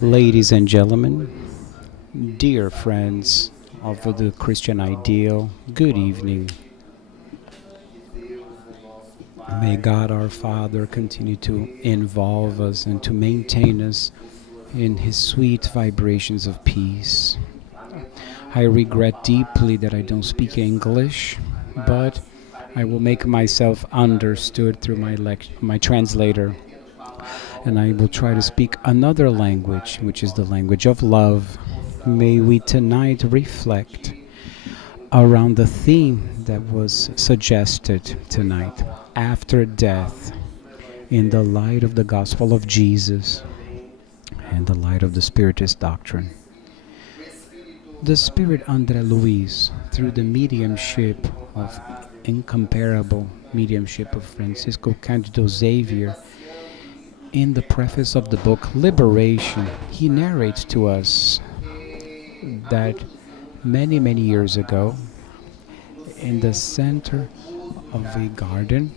Ladies and gentlemen, dear friends of the Christian ideal, good evening. May God our Father continue to involve us and to maintain us in His sweet vibrations of peace. I regret deeply that I don't speak English, but I will make myself understood through my translator, and I will try to speak another language, which is the language of love. May we tonight reflect around the theme that was suggested tonight, after death, in the light of the gospel of Jesus and the light of the Spiritist doctrine. The Spirit André Luiz, through the mediumship of incomparable mediumship of Francisco Cândido Xavier, in the preface of the book Liberation, he narrates to us that many years ago, in the center of a garden,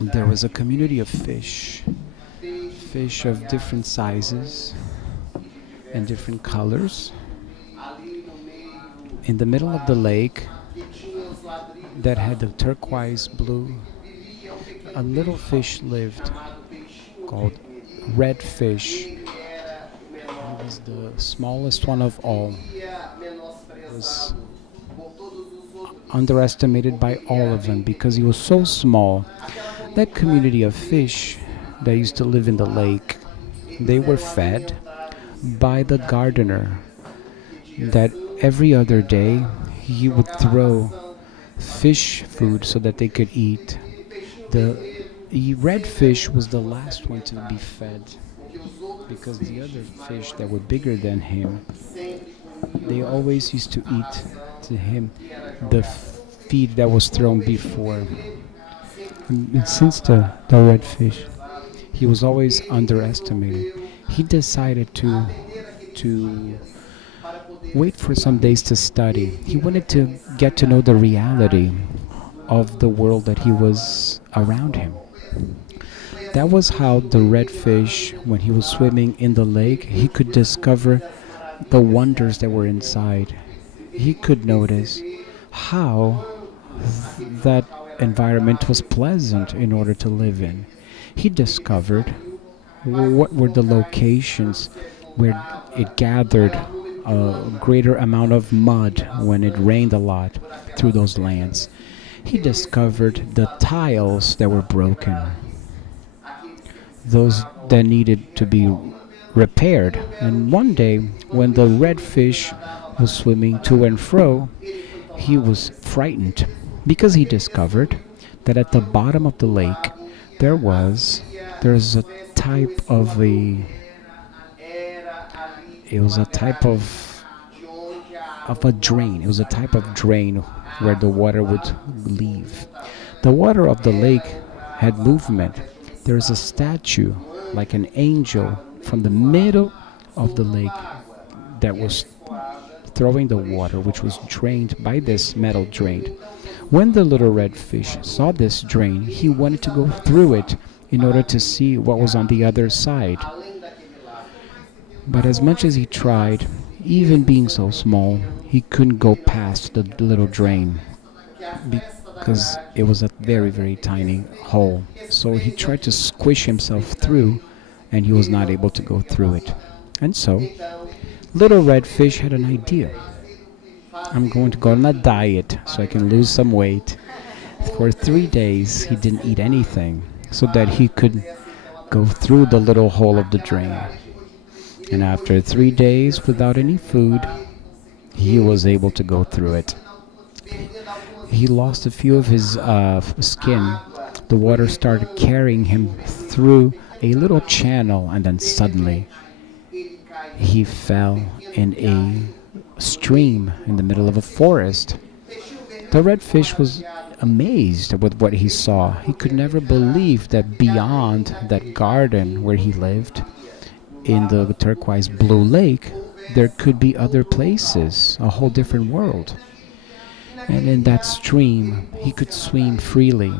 there was a community of fish of different sizes and different colors. In the middle of the lake that had the turquoise blue, a little fish lived called red fish. It was the smallest one of all. It was underestimated by all of them because he was so small. That community of fish that used to live in the lake, they were fed by the gardener, that every other day he would throw fish food so that they could eat. The red fish was the last one to be fed because the other fish that were bigger than him, they always used to eat to him the feed that was thrown before. And since the red fish, he was always underestimated. He decided to wait for some days to study. He wanted to get to know the reality of the world that he was around him. That was how the red fish, when he was swimming in the lake, he could discover the wonders that were inside. He could notice how that environment was pleasant in order to live in. He discovered what were the locations where it gathered a greater amount of mud when it rained a lot through those lands. He discovered the tiles that were broken, those that needed to be repaired. And one day, when the red fish was swimming to and fro, he was frightened because he discovered that at the bottom of the lake there's a type of a it was a type of a drain. It was a type of drain where the water would leave. The water of the lake had movement. There is a statue, like an angel, from the middle of the lake that was throwing the water, which was drained by this metal drain. When the little red fish saw this drain, he wanted to go through it in order to see what was on the other side. But as much as he tried, even being so small, he couldn't go past the little drain because it was a very tiny hole. So he tried to squish himself through, and he was not able to go through it. And so, little red fish had an idea. I'm going to go on a diet so I can lose some weight. For 3 days, he didn't eat anything so that he could go through the little hole of the drain. And after 3 days without any food, he was able to go through it. He lost a few of his skin. The water started carrying him through a little channel, and then suddenly he fell in a stream in the middle of a forest. The red fish was amazed with what he saw. He could never believe that beyond that garden where he lived, in the turquoise blue lake, there could be other places, a whole different world. And in that stream, he could swim freely.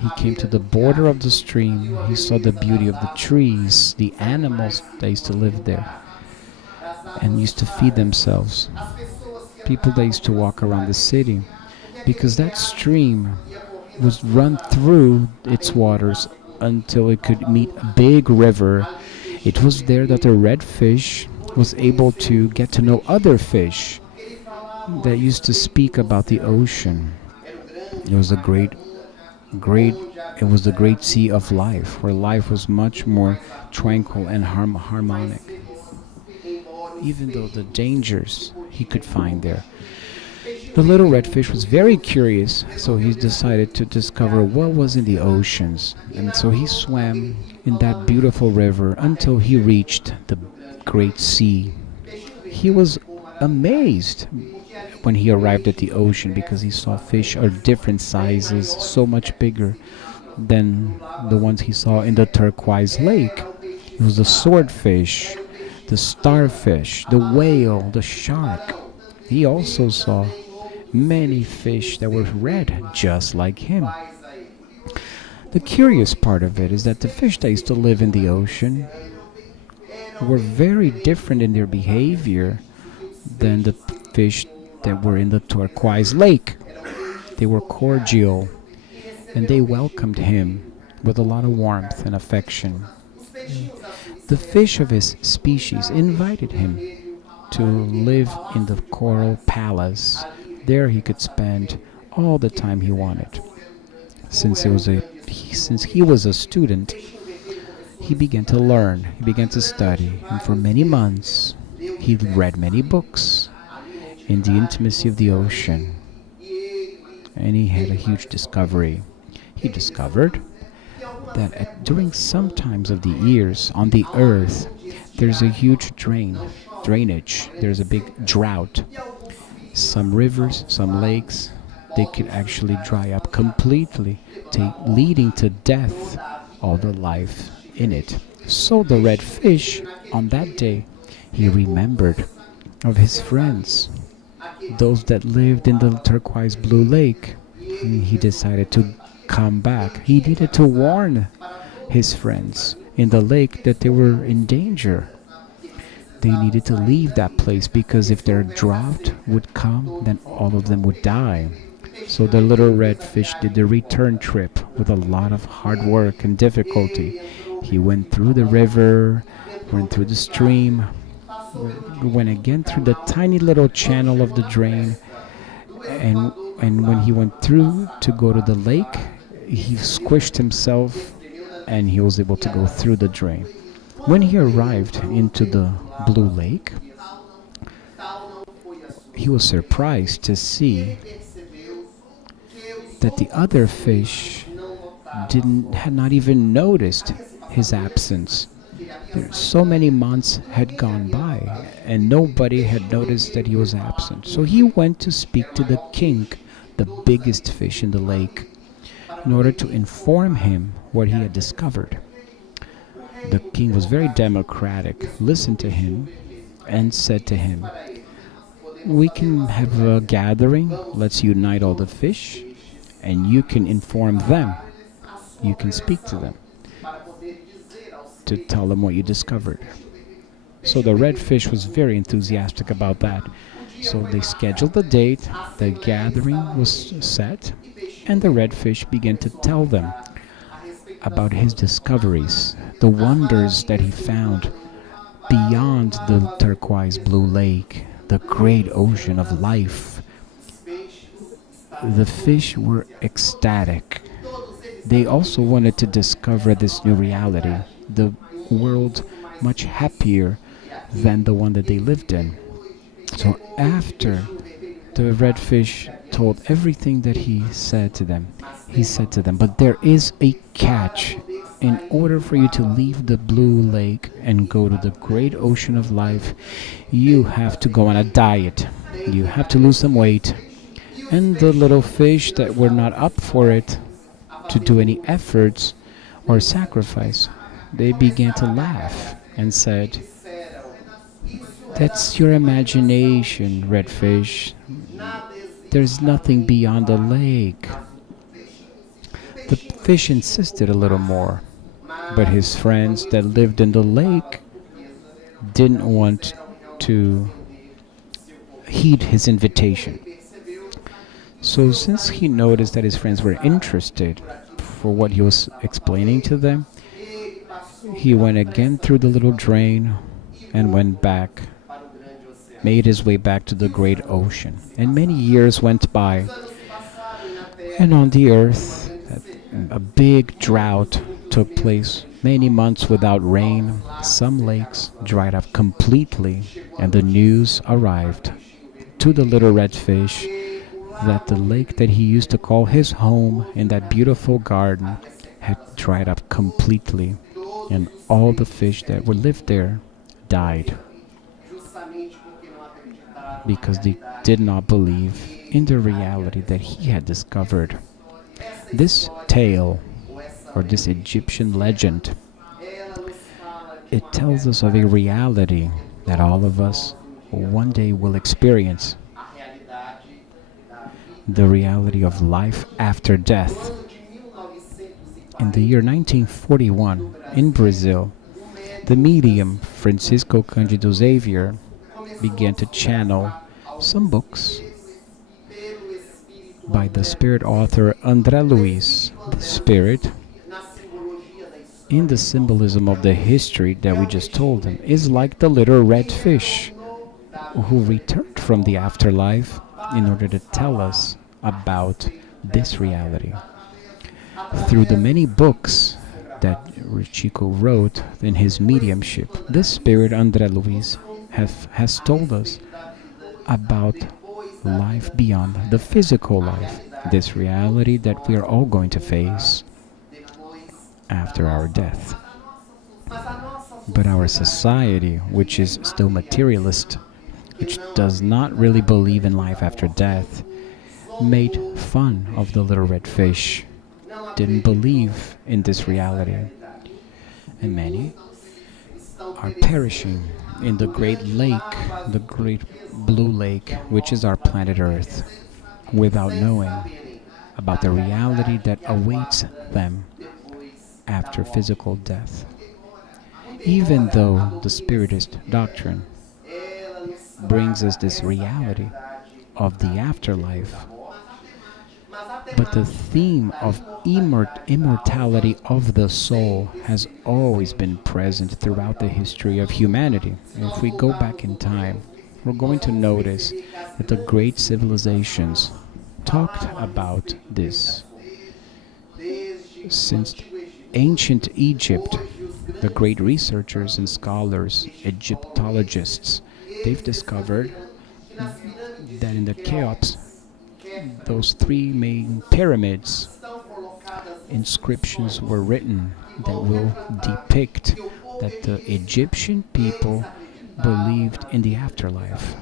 He came to the border of the stream. He saw the beauty of the trees, the animals that used to live there and used to feed themselves. People that used to walk around the city, because that stream was run through its waters until it could meet a big river. It was there that the red fish was able to get to know other fish that used to speak about the ocean. It was a great, it was the great sea of life, where life was much more tranquil and harmonic. Even though the dangers he could find there, the little red fish was very curious, so he decided to discover what was in the oceans. And so he swam in that beautiful river until he reached the great sea. He was amazed when he arrived at the ocean because he saw fish of different sizes, so much bigger than the ones he saw in the turquoise lake. It was the swordfish, the starfish, the whale, the shark. He also saw many fish that were red, just like him. The curious part of it is that the fish that used to live in the ocean were very different in their behavior than the fish that were in the turquoise lake. They were cordial and they welcomed him with a lot of warmth and affection. The fish of his species invited him to live in the coral palace. There he could spend all the time he wanted. Since he was a student, he began to learn, he began to study, and for many months he read many books in the intimacy of the ocean. And he had a huge discovery. He discovered that during some times of the years on the earth, there's a huge drainage. There's a big drought. Some rivers, some lakes, they could actually dry up completely, leading to death, all the life in it. So the red fish, on that day, he remembered of his friends, those that lived in the turquoise blue lake. And he decided to come back. He needed to warn his friends in the lake that they were in danger. They needed to leave that place because if their drought would come, then all of them would die. So the little red fish did the return trip with a lot of hard work and difficulty. He went through the river, went through the stream, went again through the tiny little channel of the drain, and when he went through to go to the lake, he squished himself and he was able to go through the drain. When he arrived into the blue lake, he was surprised to see that the other fish had not even noticed his absence. So many months had gone by and nobody had noticed that he was absent. So he went to speak to the king, the biggest fish in the lake, in order to inform him what he had discovered. The king was very democratic, listened to him, and said to him, "We can have a gathering, let's unite all the fish, and you can inform them. You can speak to them to tell them what you discovered." So the red fish was very enthusiastic about that. So they scheduled the date, the gathering was set, and the red fish began to tell them about his discoveries, the wonders that he found beyond the turquoise blue lake, the great ocean of life. The fish were ecstatic. They also wanted to discover this new reality, the world much happier than the one that they lived in. So after the red fish told everything that he said to them, "But there is a catch. In order for you to leave the blue lake and go to the great ocean of life, you have to go on a diet. You have to lose some weight." And the little fish that were not up for it to do any efforts or sacrifice, they began to laugh and said, "That's your imagination, red fish. There's nothing beyond the lake." The fish insisted a little more, but his friends that lived in the lake didn't want to heed his invitation. So, since he noticed that his friends were interested for what he was explaining to them, he went again through the little drain and went back, made his way back to the great ocean. And many years went by, and on the earth, a big drought took place. Many months without rain, some lakes dried up completely, and the news arrived to the little red fish that the lake that he used to call his home in that beautiful garden had dried up completely, and all the fish that would live there died because they did not believe in the reality that he had discovered. This tale, or this Egyptian legend, it tells us of a reality that all of us one day will experience, the reality of life after death. In the year 1941, in Brazil, the medium Francisco Cândido Xavier began to channel some books by the spirit author André Luiz. The spirit, in the symbolism of the history that we just told him, is like the little red fish who returned from the afterlife in order to tell us about this reality. Through the many books that Chico wrote in his mediumship, this spirit, André Luiz, has told us about life beyond the physical life, this reality that we are all going to face after our death. But our society, which is still materialist, which does not really believe in life after death, made fun of the little red fish, didn't believe in this reality. And many are perishing in the great lake, the great blue lake, which is our planet Earth, without knowing about the reality that awaits them after physical death. Even though the Spiritist doctrine brings us this reality of the afterlife, but the theme of immortality of the soul has always been present throughout the history of humanity. And if we go back in time, we're going to notice that the great civilizations talked about this. Since ancient Egypt, the great researchers and scholars, Egyptologists, they've discovered that in the Cheops, those three main pyramids, inscriptions were written that will depict that the Egyptian people believed in the afterlife.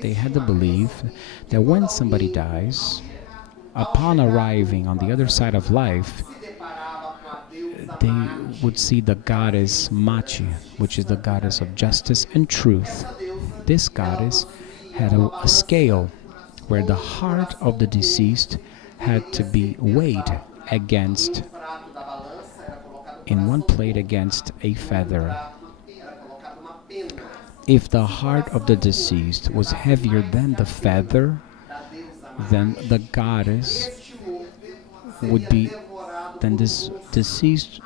They had the belief that when somebody dies, upon arriving on the other side of life, they would see the goddess Machi, which is the goddess of justice and truth. This goddess had a scale where the heart of the deceased had to be weighed against, in one plate against a feather. If the heart of the deceased was heavier than the feather, then the goddess would be, then this deceased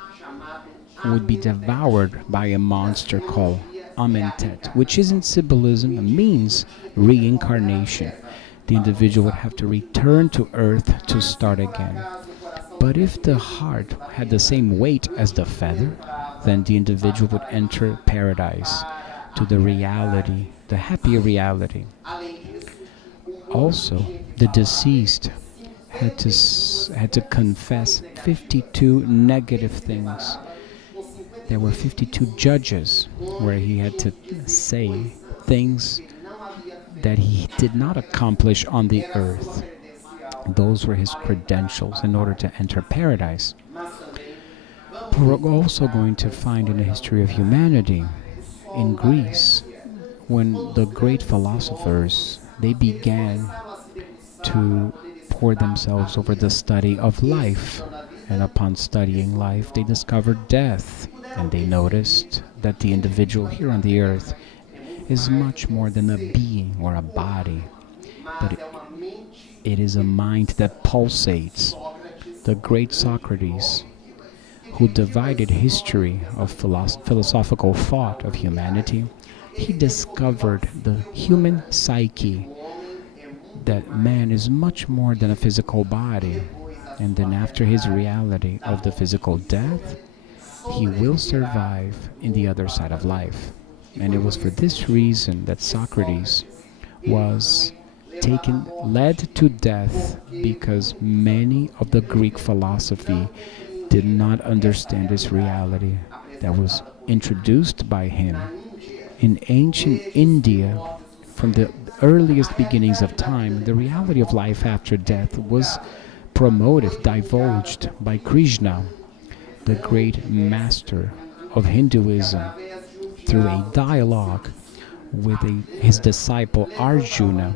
would be devoured by a monster called Amentet, which is in symbolism means reincarnation. The individual would have to return to earth to start again. But if the heart had the same weight as the feather, then the individual would enter paradise, to the reality, the happy reality. Also, the deceased had to confess 52 negative things. There were 52 judges where he had to say things that he did not accomplish on the earth. Those were his credentials in order to enter paradise. But we're also going to find in the history of humanity, in Greece, when the great philosophers, they began to pour themselves over the study of life. And upon studying life, they discovered death, and they noticed that the individual here on the earth is much more than a being or a body, but it is a mind that pulsates. The great Socrates, who divided history of philosophical thought of humanity, he discovered the human psyche, that man is much more than a physical body. And then after his reality of the physical death, he will survive in the other side of life. And it was for this reason that Socrates was led to death, because many of the Greek philosophy did not understand this reality that was introduced by him. In ancient India, from the earliest beginnings of time, the reality of life after death was promoted, divulged by Krishna, the great master of Hinduism, through a dialogue with his disciple Arjuna.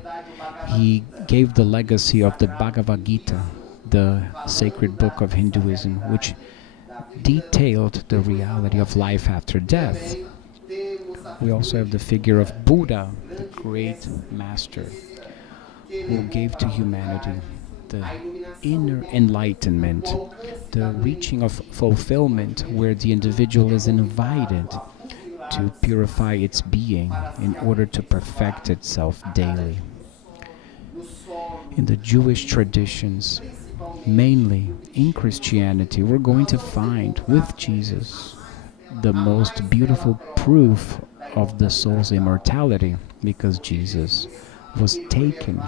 He gave the legacy of the Bhagavad Gita, the sacred book of Hinduism, which detailed the reality of life after death. We also have the figure of Buddha, the great master, who gave to humanity the inner enlightenment, the reaching of fulfillment, where the individual is invited to purify its being in order to perfect itself daily. In the Jewish traditions, mainly in Christianity, we're going to find with Jesus the most beautiful proof of the soul's immortality, because Jesus was taken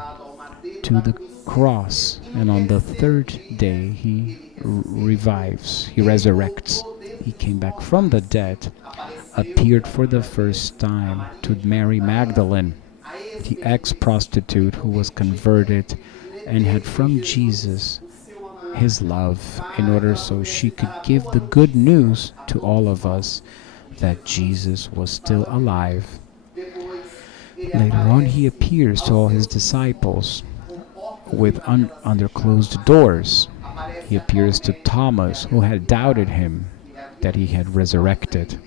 to the cross, and on the third day he revives, he resurrects. He came back from the dead, appeared for the first time to Mary Magdalene, the ex-prostitute who was converted and had from Jesus his love, in order so she could give the good news to all of us that Jesus was still alive. Later on, he appears to all his disciples with under closed doors. He appears to Thomas, who had doubted him that he had resurrected.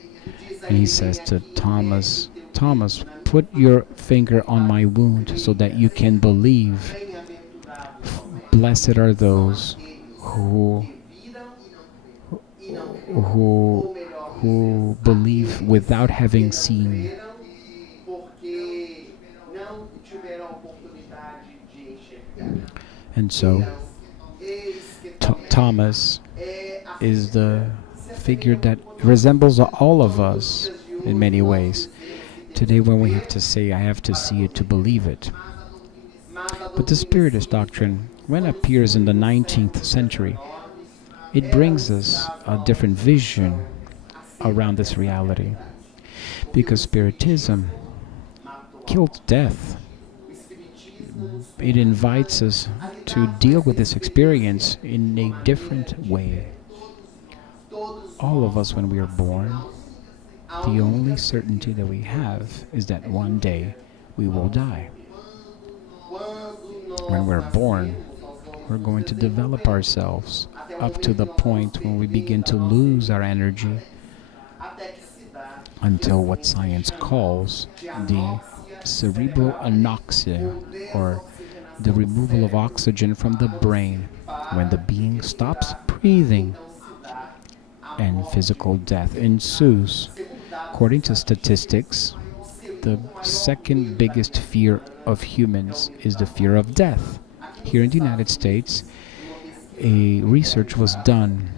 And he says to Thomas, Thomas, put your finger on my wound so that you can believe. Blessed are those who believe without having seen. And so Thomas is the figure that resembles all of us in many ways. Today, when we have to say, I have to see it to believe it. But the Spiritist doctrine, when it appears in the 19th century, it brings us a different vision around this reality. Because Spiritism killed death. It invites us to deal with this experience in a different way. All of us, when we are born, the only certainty that we have is that one day we will die. When we're born, we're going to develop ourselves up to the point when we begin to lose our energy, until what science calls the cerebral anoxia, or the removal of oxygen from the brain, when the being stops breathing and physical death ensues. According to statistics, the second biggest fear of humans is the fear of death. Here in the United States, a research was done.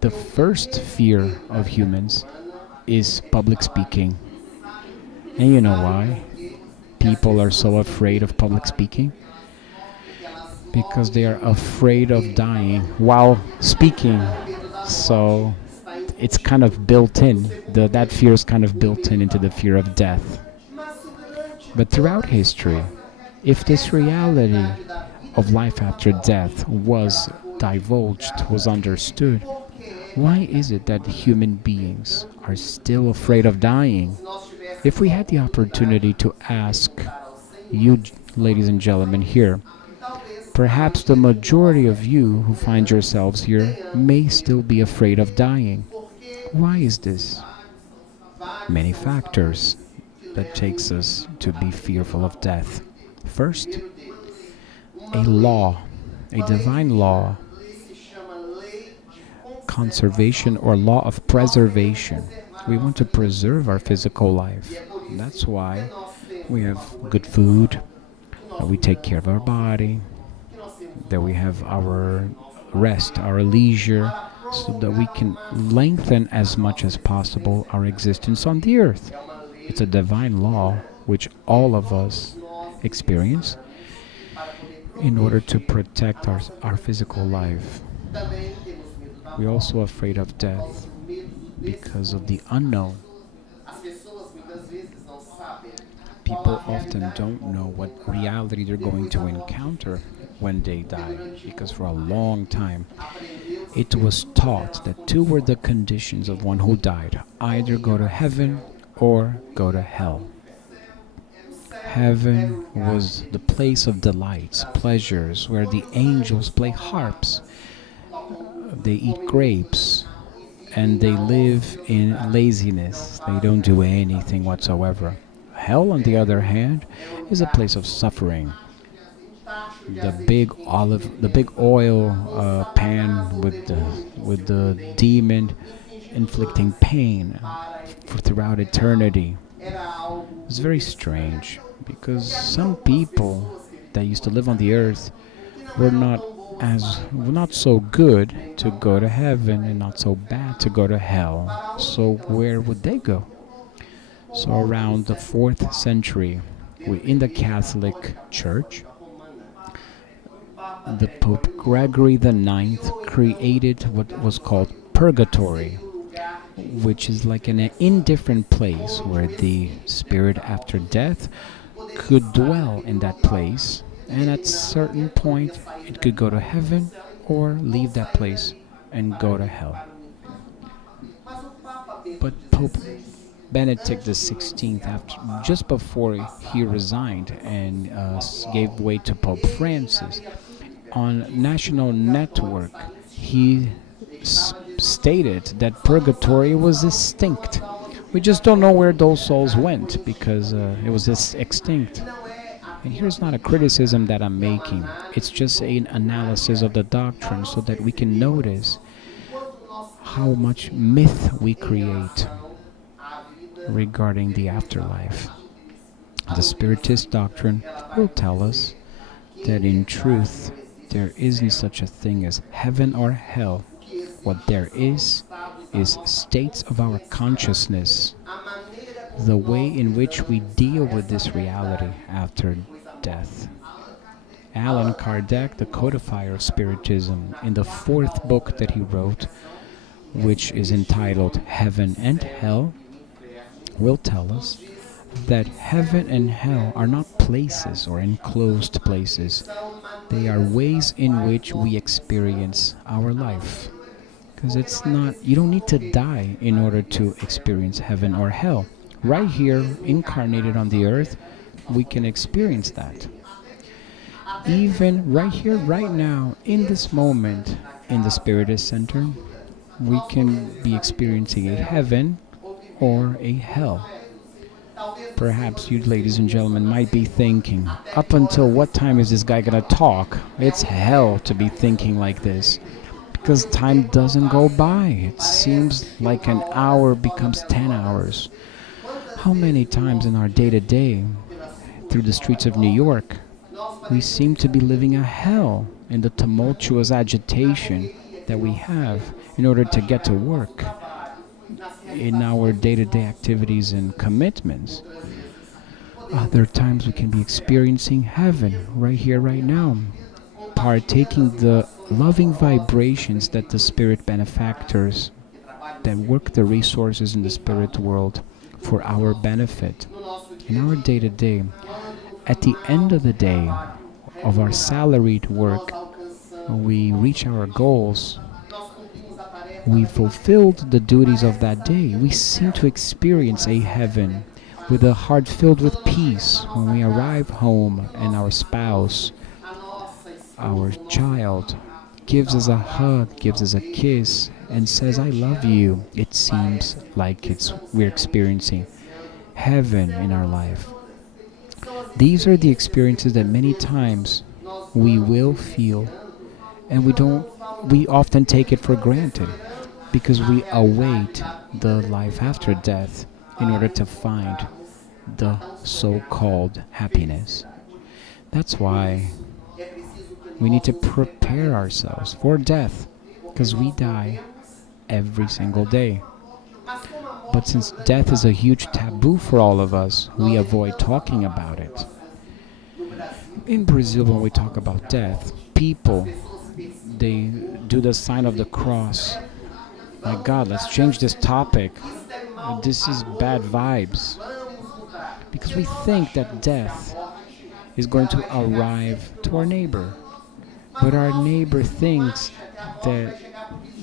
The first fear of humans is public speaking. And you know why people are so afraid of public speaking? Because they are afraid of dying while speaking. So it's kind of built in. That fear is kind of built in into the fear of death. But throughout history, if this reality of life after death was divulged, was understood, why is it that human beings are still afraid of dying? If we had the opportunity to ask you, ladies and gentlemen, here, Perhaps the majority of you who find yourselves here may still be afraid of dying. Why is this? Many factors that takes us to be fearful of death. First, a law, a divine law, conservation or law of preservation. We want to preserve our physical life. That's why we have good food, that we take care of our body, that we have our rest, our leisure, so that we can lengthen as much as possible our existence on the earth. It's a divine law which all of us experience in order to protect our physical life. We're also afraid of death because of the unknown. People often don't know what reality they're going to encounter when they die, because for a long time it was taught that two were the conditions of one who died: either go to heaven or go to hell. Heaven was the place of delights, pleasures, where the angels play harps, they eat grapes, and they live in laziness. They don't do anything whatsoever. Hell, on the other hand, is a place of suffering. The big oil pan with the demon inflicting pain throughout eternity. It's very strange, because some people that used to live on the earth were not so good to go to heaven and not so bad to go to hell. So where would they go? So around the 4th century, in the Catholic Church, the Pope Gregory IX created what was called purgatory, which is like an indifferent place where the spirit after death could dwell in that place, and at a certain point it could go to heaven or leave that place and go to hell. But Pope Benedict XVI, just before he resigned and gave way to Pope Francis, on national network, he stated that purgatory was extinct. We just don't know where those souls went, because it was extinct. And here's not a criticism that I'm making. It's just an analysis of the doctrine so that we can notice how much myth we create regarding the afterlife. The Spiritist doctrine will tell us that in truth there isn't such a thing as heaven or hell. What there is states of our consciousness, the way in which we deal with this reality after death. Allan Kardec, the codifier of Spiritism, in the 4th book that he wrote, which is entitled Heaven and Hell, will tell us that heaven and hell are not places or enclosed places. They are ways in which we experience our life. Because it's not, you don't need to die in order to experience heaven or hell. Right here, incarnated on the earth, we can experience that. Even right here, right now, in this moment, in the Spiritist Center, we can be experiencing a heaven or a hell. Perhaps you, ladies and gentlemen, might be thinking, up until what time is this guy going to talk? It's hell to be thinking like this, because time doesn't go by. It seems like an hour becomes 10 hours. How many times in our day-to-day, through the streets of New York, we seem to be living a hell in the tumultuous agitation that we have in order to get to work, in our day-to-day activities and commitments. Other times we can be experiencing heaven right here, right now, partaking the loving vibrations that the spirit benefactors that work the resources in the spirit world for our benefit. In our day-to-day, at the end of the day of our salaried work, we reach our goals. We fulfilled the duties of that day. We seem to experience a heaven with a heart filled with peace when we arrive home and our spouse our child gives us a hug, gives us a kiss, and says, I love you, it seems like we're experiencing heaven in our life. These are the experiences that many times we will feel, and we often take it for granted because we await the life after death in order to find the so-called happiness. That's why we need to prepare ourselves for death, because we die every single day. But since death is a huge taboo for all of us, we avoid talking about it. In Brazil, when we talk about death, people, they do the sign of the cross. My God, let's change this topic. This is bad vibes. Because we think that death is going to arrive to our neighbor. But our neighbor thinks that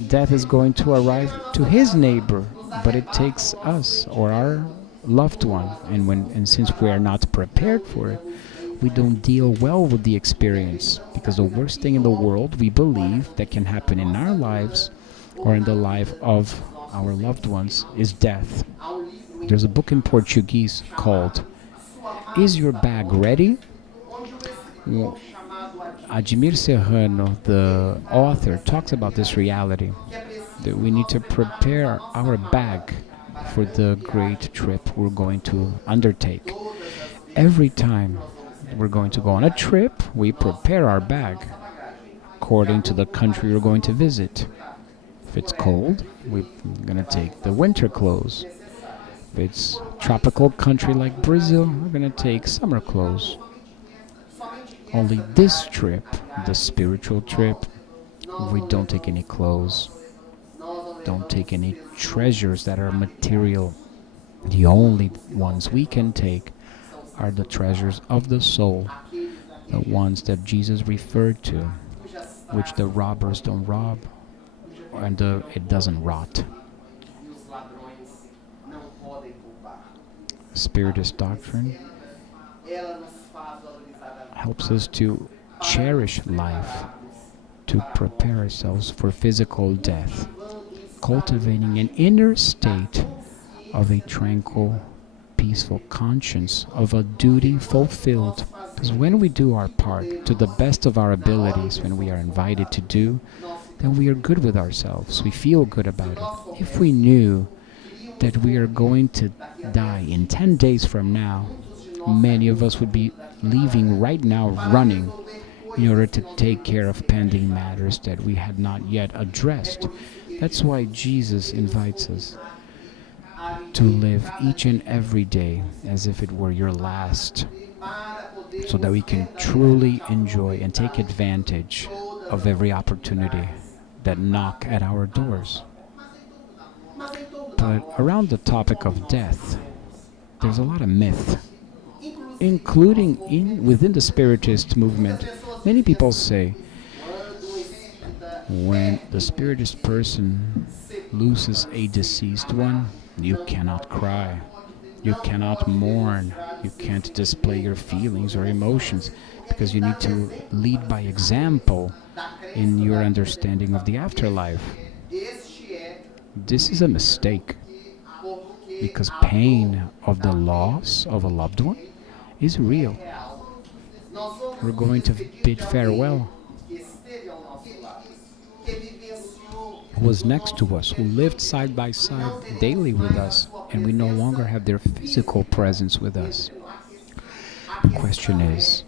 death is going to arrive to his neighbor, but it takes us or our loved one. And since we are not prepared for it, we don't deal well with the experience, because the worst thing in the world we believe that can happen in our lives or in the life of our loved ones is death. There's a book in Portuguese called Is Your Bag Ready? Admir Serrano, the author, talks about this reality, that we need to prepare our bag for the great trip we're going to undertake. Every time we're going to go on a trip, we prepare our bag according to the country we're going to visit. If it's cold, we're going to take the winter clothes. If it's tropical country like Brazil, we're going to take summer clothes. Only this trip, the spiritual trip, we don't take any clothes, don't take any treasures that are material. The only ones we can take are the treasures of the soul, the ones that Jesus referred to, which the robbers don't rob, and it doesn't rot. Spiritist doctrine helps us to cherish life, to prepare ourselves for physical death, cultivating an inner state of a tranquil, peaceful conscience, of a duty fulfilled. Because when we do our part to the best of our abilities, when we are invited to do, then we are good with ourselves. We feel good about it. If we knew that we are going to die in 10 days from now, many of us would be leaving right now, running, in order to take care of pending matters that we had not yet addressed. That's why Jesus invites us to live each and every day as if it were your last, so that we can truly enjoy and take advantage of every opportunity that knock at our doors. But around the topic of death, there's a lot of myth, including within the Spiritist movement. Many people say when the Spiritist person loses a deceased one, you cannot cry, you cannot mourn, you can't display your feelings or emotions, because you need to lead by example in your understanding of the afterlife. This is a mistake, because pain of the loss of a loved one is real. We're going to bid farewell. Who was next to us, who lived side by side daily with us, and we no longer have their physical presence with us. The question is,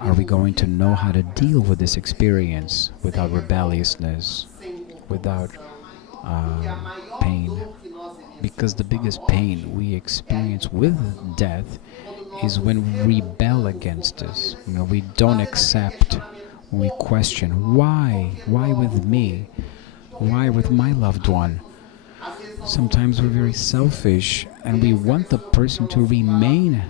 are we going to know how to deal with this experience without rebelliousness, without pain? Because the biggest pain we experience with death is when we rebel against this. We don't accept, we question, why with me? Why with my loved one? Sometimes we're very selfish and we want the person to remain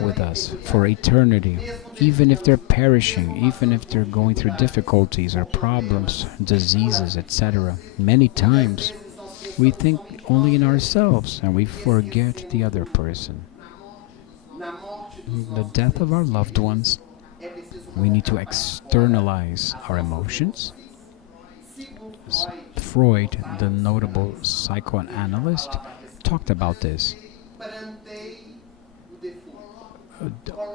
with us for eternity, even if they're perishing, even if they're going through difficulties or problems, diseases, etc. Many times we think only in ourselves and we forget the other person. The death of our loved ones We need to externalize our emotions. Freud, the notable psychoanalyst, talked about this.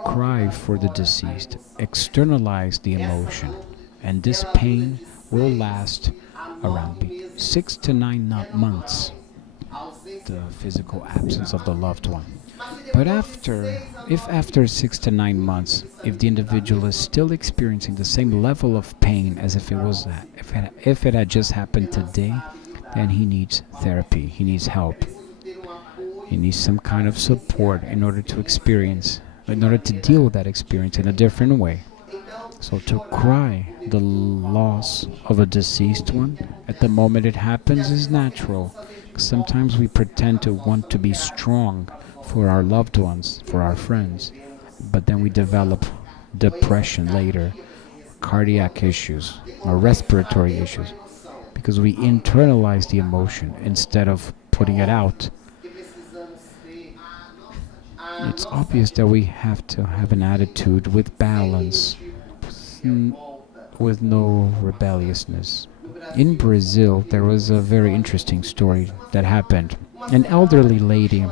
Cry for the deceased, externalize the emotion, and this pain will last around 6 to 9 months, the physical absence of the loved one. But if after 6 to 9 months, if the individual is still experiencing the same level of pain as if it had just happened today, then he needs therapy, he needs help. He needs some kind of support in order to deal with that experience in a different way. So to cry the loss of a deceased one at the moment it happens is natural. Sometimes we pretend to want to be strong for our loved ones, for our friends, but then we develop depression later, cardiac issues, or respiratory issues, because we internalize the emotion instead of putting it out. It's obvious that we have to have an attitude with balance, with no rebelliousness. In Brazil, there was a very interesting story that happened. An elderly lady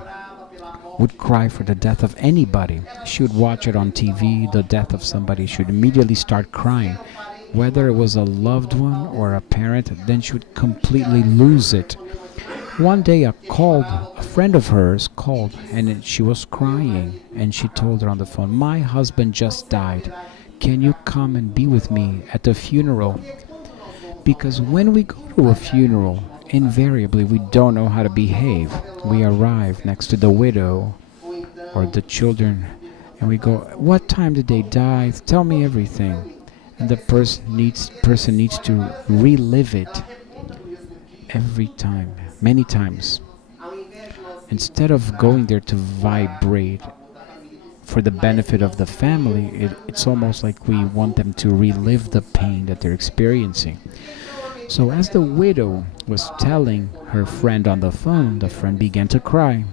would cry for the death of anybody. She would watch it on TV, the death of somebody. She would immediately start crying. Whether it was a loved one or a parent, then she would completely lose it. One day a friend of hers called, and she was crying, and she told her on the phone, "My husband just died. Can you come and be with me at the funeral?" Because when we go to a funeral, invariably we don't know how to behave. We arrive next to the widow or the children, and we go, "What time did they die? Tell me everything." And the person needs to relive it every time, many times. Instead of going there to vibrate for the benefit of the family, it's almost like we want them to relive the pain that they're experiencing. So as the widow was telling her friend on the phone, the friend began to cry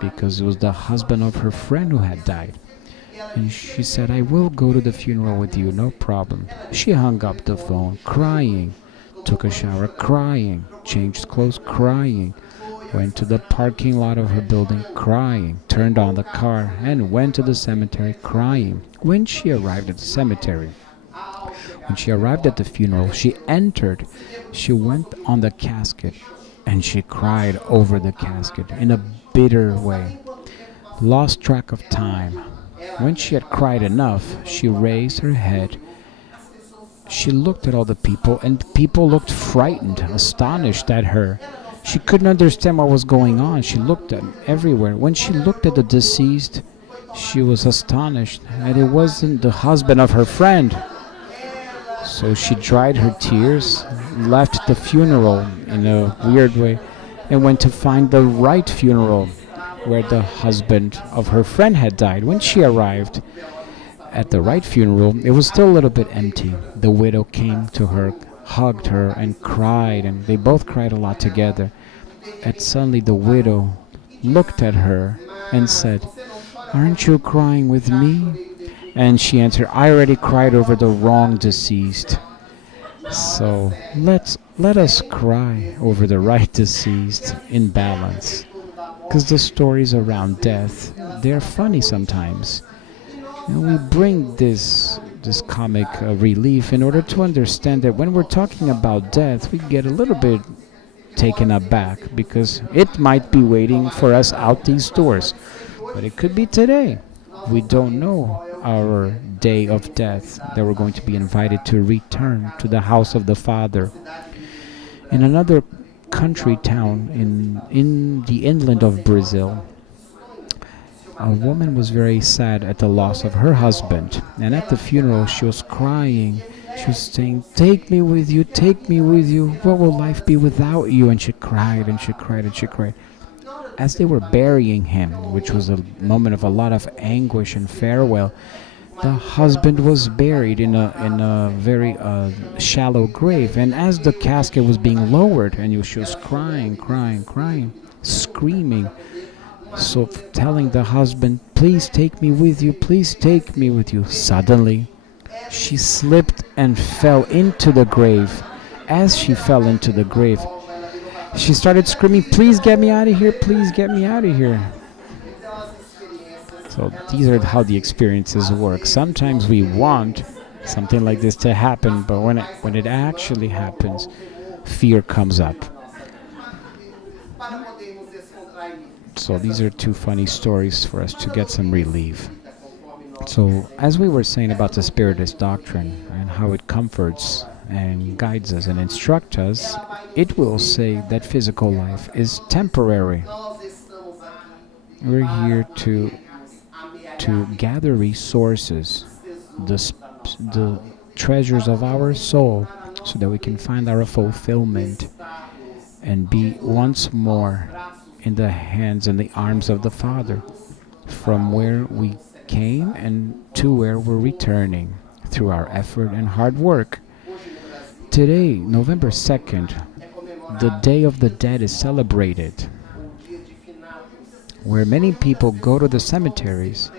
because it was the husband of her friend who had died. And she said, "I will go to the funeral with you, no problem." She hung up the phone, crying, took a shower, crying, changed clothes, crying, went to the parking lot of her building, crying, turned on the car, and went to the cemetery, crying. When she arrived at the funeral, she went on the casket, and she cried over the casket in a bitter way, lost track of time. When she had cried enough, she raised her head. She looked at all the people, and people looked frightened, astonished at her. She couldn't understand what was going on. She looked at everywhere. When she looked at the deceased, she was astonished that it wasn't the husband of her friend. So she dried her tears, left the funeral in a weird way, and went to find the right funeral where the husband of her friend had died. When she arrived at the right funeral, it was still a little bit empty. The widow came to her, hugged her, and cried, and they both cried a lot together. And suddenly the widow looked at her and said, "Aren't you crying with me?" And she answered, "I already cried over the wrong deceased." So let us cry over the right deceased in balance. Because the stories around death, they're funny sometimes. And we bring this comic relief in order to understand that when we're talking about death, we get a little bit taken aback because it might be waiting for us out these doors. But it could be today. We don't know our day of death, that we're going to be invited to return to the house of the Father. In another country town in the inland of Brazil, a woman was very sad at the loss of her husband, and at the funeral she was crying. She was saying, "Take me with you, take me with you. What will life be without you?" And she cried and she cried and she cried. As they were burying him, which was a moment of a lot of anguish and farewell, the husband was buried in a very shallow grave. And as the casket was being lowered, and she was crying, screaming, so telling the husband, "Please take me with you, please take me with you." Suddenly, She slipped and fell into the grave. As she fell into the grave, she started screaming, "Please get me out of here! Please get me out of here!" So these are how the experiences work. Sometimes we want something like this to happen, but when it actually happens, fear comes up. So these are two funny stories for us to get some relief. So as we were saying about the Spiritist doctrine and how it comforts and guides us and instructs us, it will say that physical life is temporary. We're here to gather resources, the treasures of our soul, so that we can find our fulfillment and be once more in the hands and the arms of the Father, from where we came and to where we're returning through our effort and hard work. Today, November 2nd, the Day of the Dead is celebrated, where many people go to the cemeteries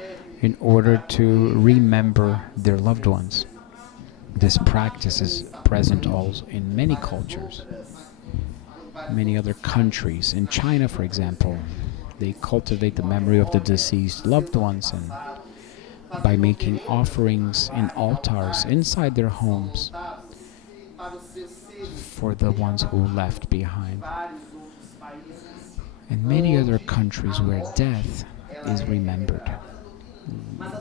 in order to remember their loved ones. This practice is present also in many cultures, many other countries. In China, for example, they cultivate the memory of the deceased loved ones and by making offerings in altars inside their homes for the ones who left behind. In many other countries where death is remembered.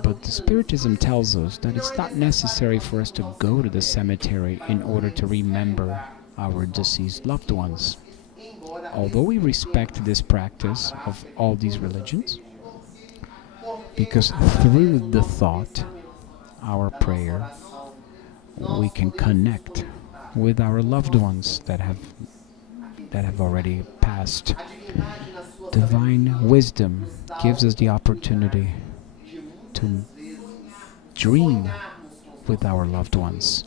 But the Spiritism tells us that it's not necessary for us to go to the cemetery in order to remember our deceased loved ones. Although we respect this practice of all these religions, because through the thought, our prayer, we can connect with our loved ones that have already passed. Divine wisdom gives us the opportunity to dream with our loved ones.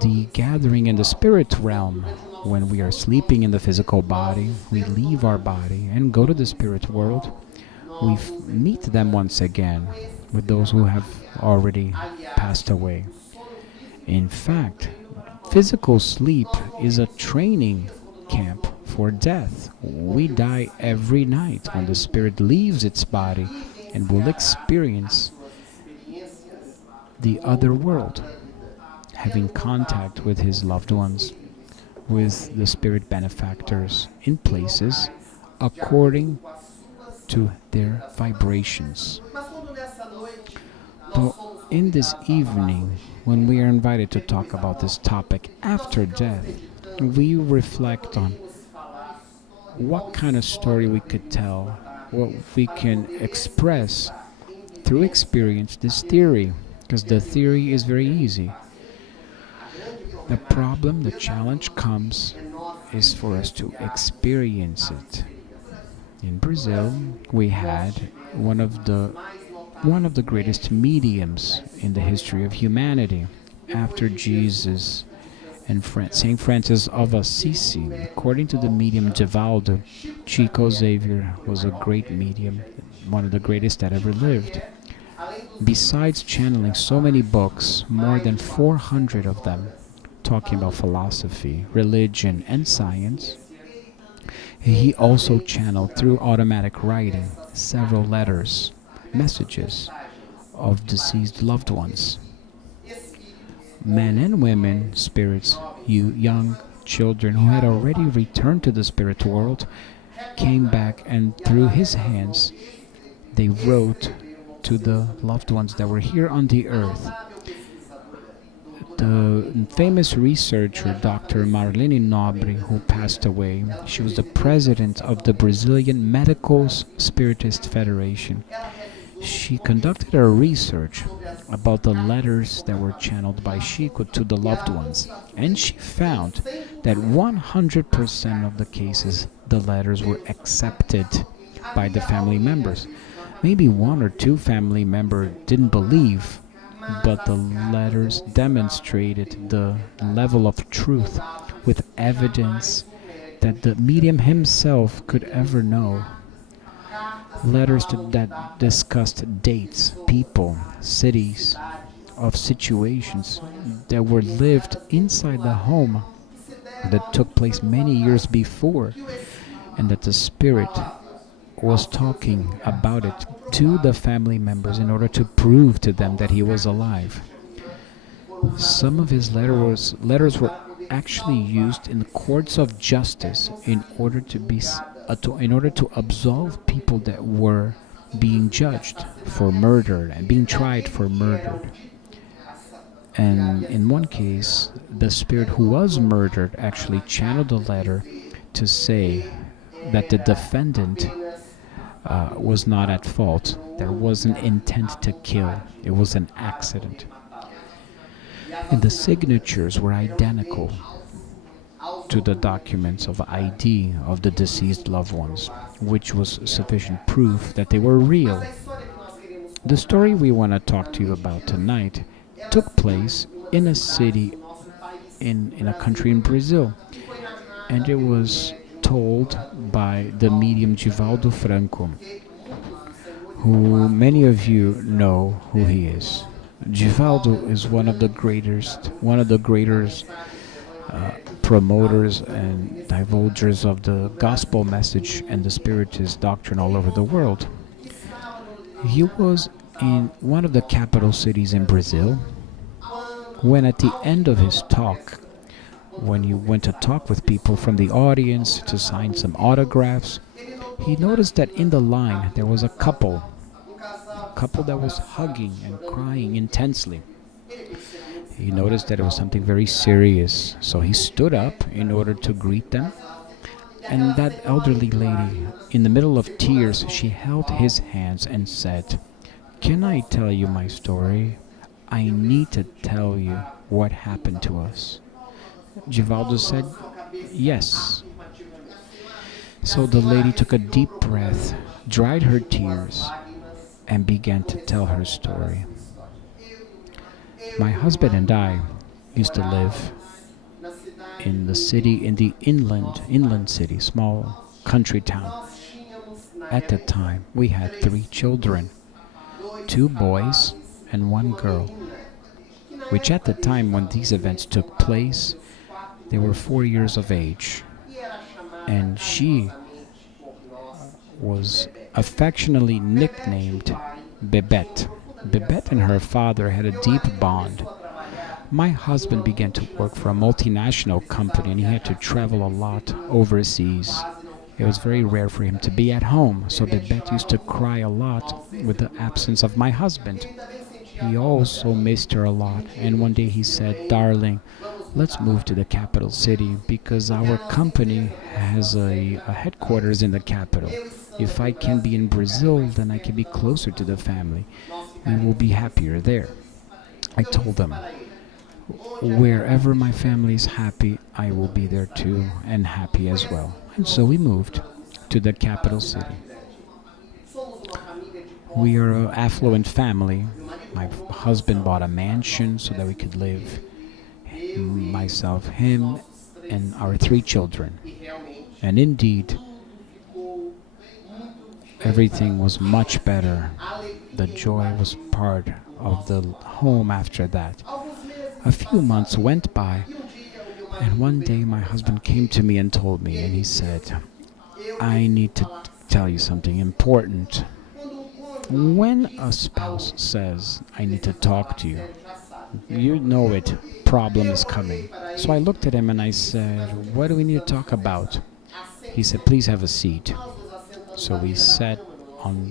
The gathering in the spirit realm, when we are sleeping in the physical body, we leave our body and go to the spirit world. We meet them once again with those who have already passed away. In fact, physical sleep is a training camp for death. We die every night when the spirit leaves its body and will experience the other world, having contact with his loved ones, with the spirit benefactors in places according to their vibrations. But in this evening, when we are invited to talk about this topic after death, we reflect on what kind of story we could tell, what we can express through experience this theory, because the theory is very easy. The problem, the challenge comes is for us to experience it. In Brazil, we had one of the greatest mediums in the history of humanity, after Jesus and Saint Francis of Assisi. According to the medium Divaldo, Chico Xavier was a great medium, one of the greatest that ever lived. Besides channeling so many books, more than 400 of them, talking about philosophy, religion, and science, he also channeled through automatic writing several letters, messages of deceased loved ones. Men and women, spirits, young children who had already returned to the spirit world, came back, and through his hands they wrote to the loved ones that were here on the earth. The famous researcher, Dr. Marlene Nobre, who passed away, she was the president of the Brazilian Medical Spiritist Federation. She conducted a research about the letters that were channeled by Chico to the loved ones, and she found that 100% of the cases, the letters were accepted by the family members. Maybe one or two family members didn't believe, but the letters demonstrated the level of truth with evidence that the medium himself could ever know. Letters that discussed dates, people, cities, of situations that were lived inside the home that took place many years before, and that the spirit was talking about it to the family members in order to prove to them that he was alive. Some of his letters were actually used in the courts of justice in order in order to absolve people that were being judged for murder and being tried for murder. And in one case, the spirit who was murdered actually channeled a letter to say that the defendant was not at fault. There wasn't intent to kill. It was an accident. And the signatures were identical to the documents of ID of the deceased loved ones, which was sufficient proof that they were real. The story we want to talk to you about tonight took place in a city in a country in Brazil, and it was told by the medium Givaldo Franco, who many of you know who he is. Givaldo is one of the greatest promoters and divulgers of the gospel message and the Spiritist doctrine all over the world. He was in one of the capital cities in Brazil when, at the end of his talk, when he went to talk with people from the audience to sign some autographs, he noticed that in the line there was a couple that was hugging and crying intensely. He noticed that it was something very serious, so he stood up in order to greet them. And that elderly lady, in the middle of tears, she held his hands and said, "Can I tell you my story? I need to tell you what happened to us." Givaldo said, "Yes." So the lady took a deep breath, dried her tears, and began to tell her story. "My husband and I used to live in the city, in the inland city, small country town. At the time, we had 3 children, 2 boys and 1 girl, which at the time when these events took place, they were 4 years of age. And she was affectionately nicknamed Bebete. Bebete and her father had a deep bond. My husband began to work for a multinational company, and he had to travel a lot overseas. It was very rare for him to be at home, so Bebete used to cry a lot with the absence of my husband. He also missed her a lot, and one day he said, "Darling, let's move to the capital city because our company has a headquarters in the capital. If I can be in Brazil, then I can be closer to the family. We will be happier there." I told him, "Wherever my family is happy, I will be there too, and happy as well." And so we moved to the capital city. We are an affluent family. My husband bought a mansion so that we could live, myself, him, and our 3 children. And indeed, everything was much better. The joy was part of the home after that. A few months went by, and one day my husband came to me and told me, and he said, "I need to tell you something important." When a spouse says, "I need to talk to you," you know it, problem is coming. So I looked at him and I said, "What do we need to talk about?" He said, "Please have a seat." So we sat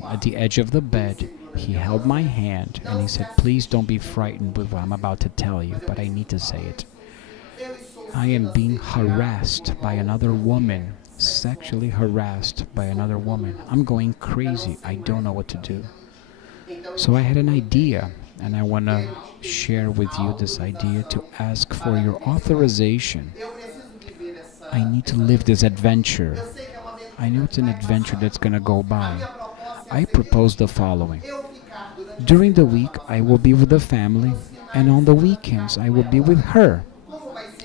at the edge of the bed. He held my hand and he said, "Please don't be frightened with what I'm about to tell you, but I need to say it. I am being harassed by another woman, sexually harassed by another woman. I'm going crazy. I don't know what to do." So I had an idea, and I want to share with you this idea to ask for your authorization. I need to live this adventure. I know it's an adventure that's going to go by. I propose the following. During the week, I will be with the family, and on the weekends, I will be with her.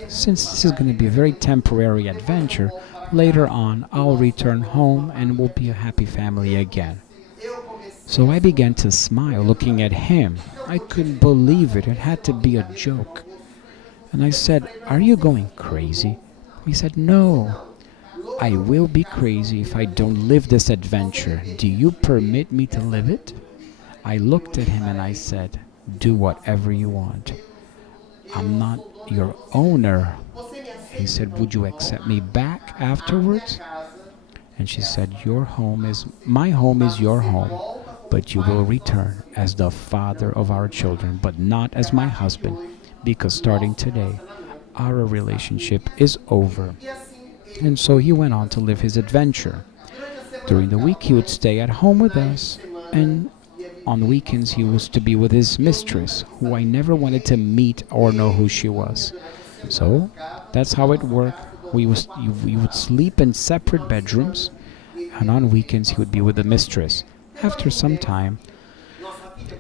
Since this is going to be a very temporary adventure, later on, I'll return home and we'll be a happy family again. So I began to smile looking at him. I couldn't believe it. It had to be a joke. And I said, "Are you going crazy?" He said, "No, I will be crazy if I don't live this adventure. Do you permit me to live it?" I looked at him and I said, "Do whatever you want. I'm not your owner." He said, "Would you accept me back afterwards?" And she said, My home is your home, but you will return as the father of our children, but not as my husband, because starting today, our relationship is over." And so he went on to live his adventure. During the week, he would stay at home with us, and on weekends, he was to be with his mistress, who I never wanted to meet or know who she was. So that's how it worked. We would sleep in separate bedrooms, and on weekends, he would be with the mistress. After some time,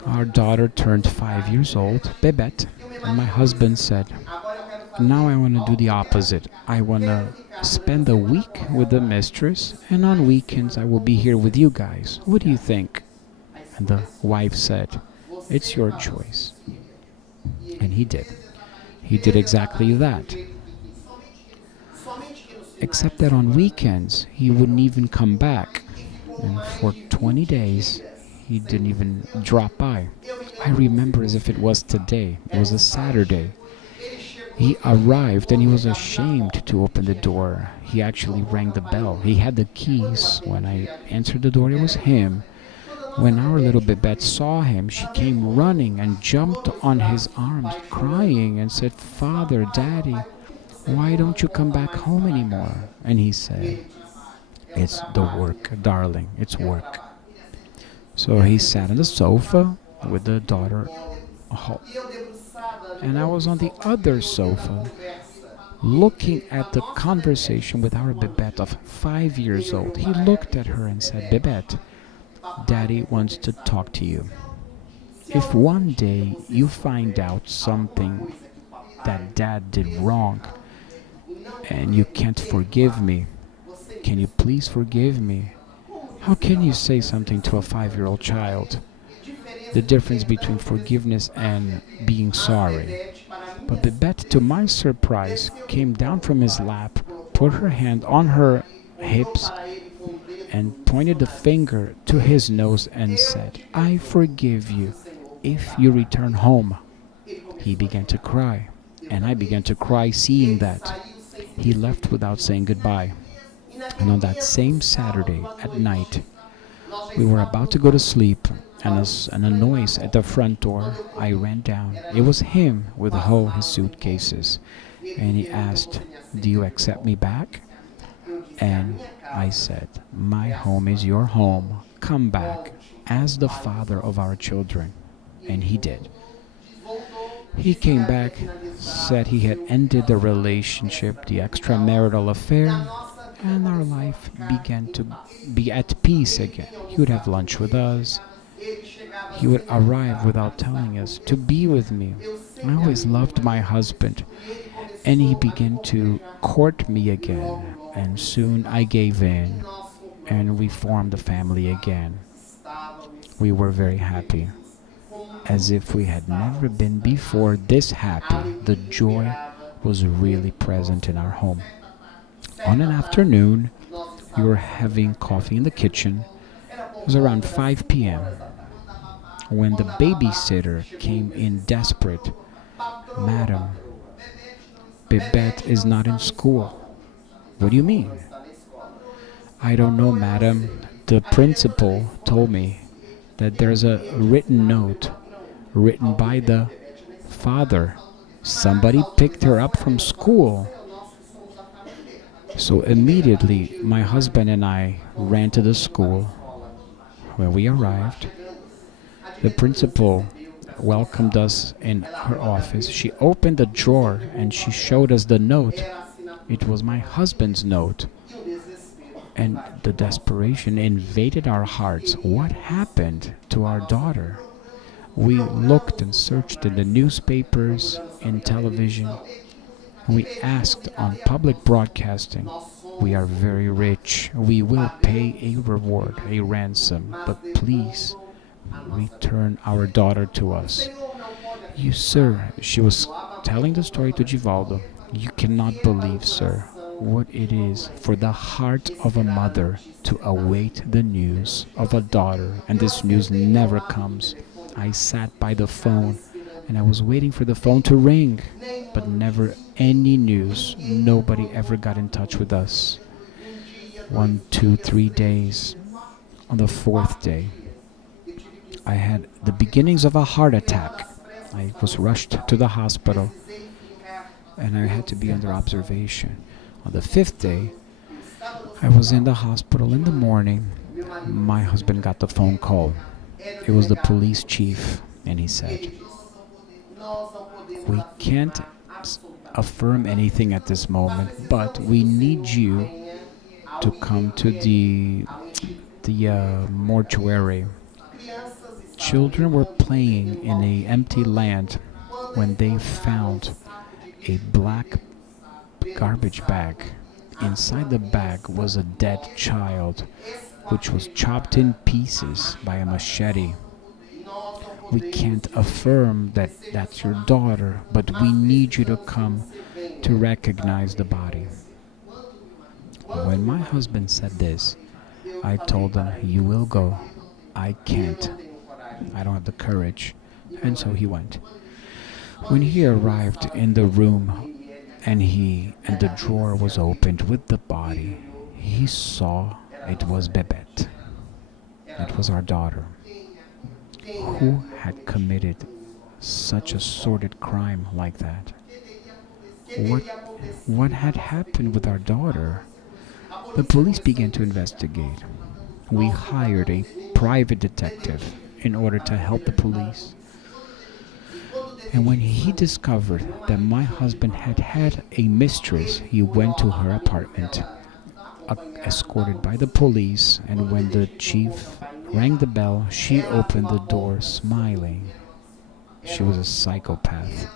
our daughter turned 5 years old, Bebet, and my husband said, "Now I want to do the opposite. I want to spend the week with the mistress, and on weekends I will be here with you guys. What do you think?" And the wife said, "It's your choice." And he did. He did exactly that. Except that on weekends, he wouldn't even come back. And for 20 days, he didn't even drop by. I remember as if it was today. It was a Saturday. He arrived and he was ashamed to open the door. He actually rang the bell. He had the keys. When I answered the door, it was him. When our little Bebet saw him, she came running and jumped on his arms, crying, and said, "Father, Daddy, why don't you come back home anymore?" And he said, "It's the work, darling, it's work." So he sat on the sofa with the daughter, and I was on the other sofa looking at the conversation with our Bebet of 5 years old. He looked at her and said, "Bebet, Daddy wants to talk to you. If one day you find out something that Dad did wrong and you can't forgive me, can you please forgive me?" How can you say something to a 5-year-old child? The difference between forgiveness and being sorry. But Bebet, to my surprise, came down from his lap, put her hand on her hips, and pointed the finger to his nose and said, "I forgive you if you return home." He began to cry, and I began to cry seeing that. He left without saying goodbye. And on that same Saturday at night, we were about to go to sleep, and a noise at the front door. I ran down. It was him with all his suitcases. And he asked, "Do you accept me back?" And I said, "My home is your home. Come back as the father of our children." And he did. He came back, said he had ended the relationship, the extramarital affair, and our life began to be at peace again. He would have lunch with us. He would arrive without telling us to be with me. I always loved my husband, and he began to court me again. And soon I gave in, and we formed a family again. We were very happy, as if we had never been before this happy. The joy was really present in our home. On an afternoon, we were having coffee in the kitchen. It was around 5 p.m. when the babysitter came in desperate. "Madam, Bebet is not in school." "What do you mean?" "I don't know, madam. The principal told me that there's a written note written by the father. Somebody picked her up from school." So immediately my husband and I ran to the school. When we arrived, the principal welcomed us in her office. She opened the drawer and she showed us the note. It was my husband's note. And the desperation invaded our hearts. What happened to our daughter? We looked and searched in the newspapers, in television. We asked on public broadcasting. "We are very rich. We will pay a reward, a ransom. But please, return our daughter to us. You, sir, she was telling the story to Givaldo. You cannot believe, sir, what it is for the heart of a mother to await the news of a daughter, and this news never comes. I sat by the phone, and I was waiting for the phone to ring, but never any news. Nobody ever got in touch with us. 1, 2, 3 days. On the fourth day, I had the beginnings of a heart attack. I was rushed to the hospital, and I had to be under observation. On the fifth day, I was in the hospital in the morning. My husband got the phone call. It was the police chief, and he said, "We can't affirm anything at this moment, but we need you to come to the mortuary." Children were playing in an empty land when they found a black garbage bag. Inside the bag was a dead child, which was chopped in pieces by a machete. "We can't affirm that that's your daughter, but we need you to come to recognize the body." When my husband said this, I told him, "You will go. I can't. I don't have the courage." And so he went. When he arrived in the room and the drawer was opened with the body, he saw it was Bebet. It was our daughter. Who had committed such a sordid crime like that? What had happened with our daughter? The police began to investigate. We hired a private detective in order to help the police. And when he discovered that my husband had had a mistress, he went to her apartment, escorted by the police, and when the chief rang the bell, she opened the door smiling. She was a psychopath,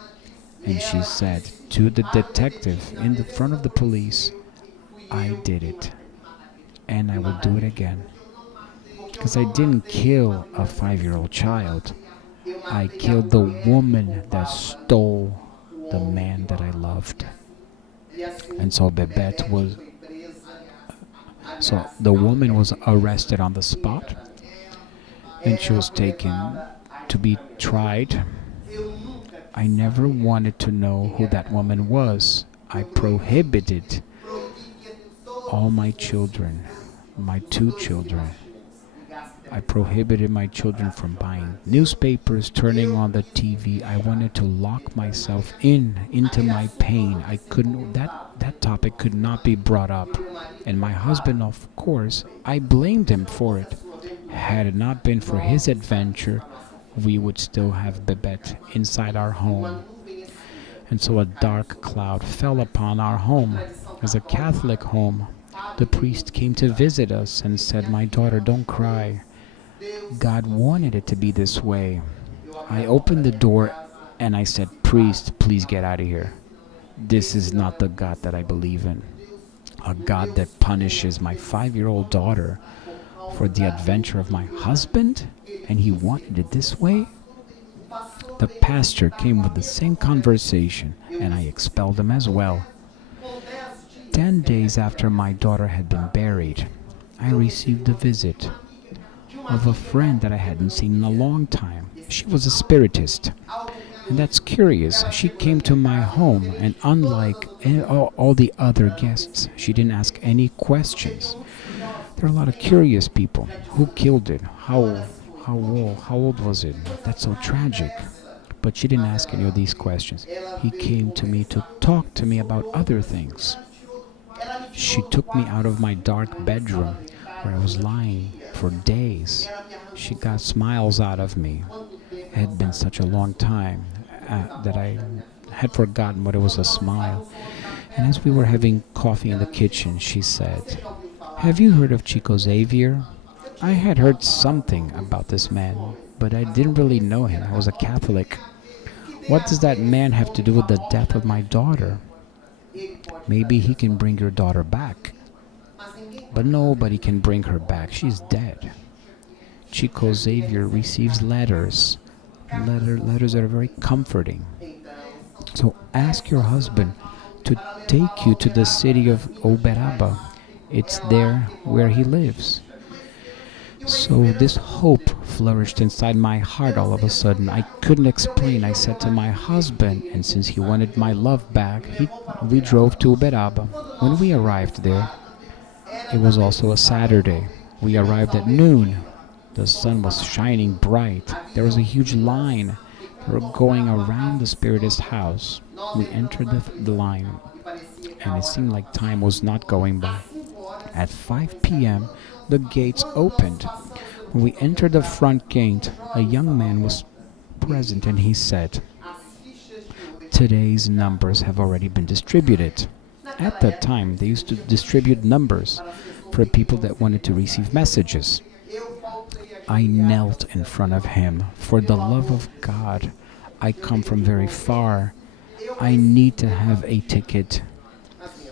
and she said to the detective in the front of the police, "I did it, and I will do it again. Because I didn't kill a 5-year-old child. I killed the woman that stole the man that I loved." And so the woman was arrested on the spot, and she was taken to be tried. I never wanted to know who that woman was. I prohibited all my children, my 2 children. I prohibited my children from buying newspapers, turning on the TV. I wanted to lock myself into my pain. I couldn't. That topic could not be brought up. And my husband, of course, I blamed him for it. Had it not been for his adventure, we would still have Bebet inside our home. And so a dark cloud fell upon our home. As a Catholic home, the priest came to visit us and said, "My daughter, don't cry. God wanted it to be this way." I opened the door and I said, "Priest, please get out of here. This is not the God that I believe in. A God that punishes my 5-year-old daughter for the adventure of my husband, and he wanted it this way?" The pastor came with the same conversation, and I expelled him as well. 10 days after my daughter had been buried, I received a visit of a friend that I hadn't seen in a long time. She was a Spiritist. And that's curious. She came to my home, and unlike all the other guests, she didn't ask any questions. There are a lot of curious people. Who killed it? How old was it? That's so tragic. But she didn't ask any of these questions. He came to me to talk to me about other things. She took me out of my dark bedroom where I was lying for days. She got smiles out of me. It had been such a long time that I had forgotten what it was, a smile. And as we were having coffee in the kitchen, she said, "Have you heard of Chico Xavier?" I had heard something about this man, but I didn't really know him. I was a Catholic. "What does that man have to do with the death of my daughter?" "Maybe he can bring your daughter back." "But nobody can bring her back. She's dead." Chico Xavier receives letters that are very comforting. So ask your husband to take you to the city of Uberaba. It's there where he lives. So this hope flourished inside my heart all of a sudden. I couldn't explain. I said to my husband, and since he wanted my love back, we drove to Uberaba. When we arrived there, it was also a Saturday. We arrived at noon. The sun was shining bright. There was a huge line. We were going around the Spiritist house. We entered the line, and it seemed like time was not going by. At 5 p.m., the gates opened. When we entered the front gate, a young man was present and he said, "Today's numbers have already been distributed." At that time, they used to distribute numbers for people that wanted to receive messages. I knelt in front of him. For the love of God, I come from very far. I need to have a ticket.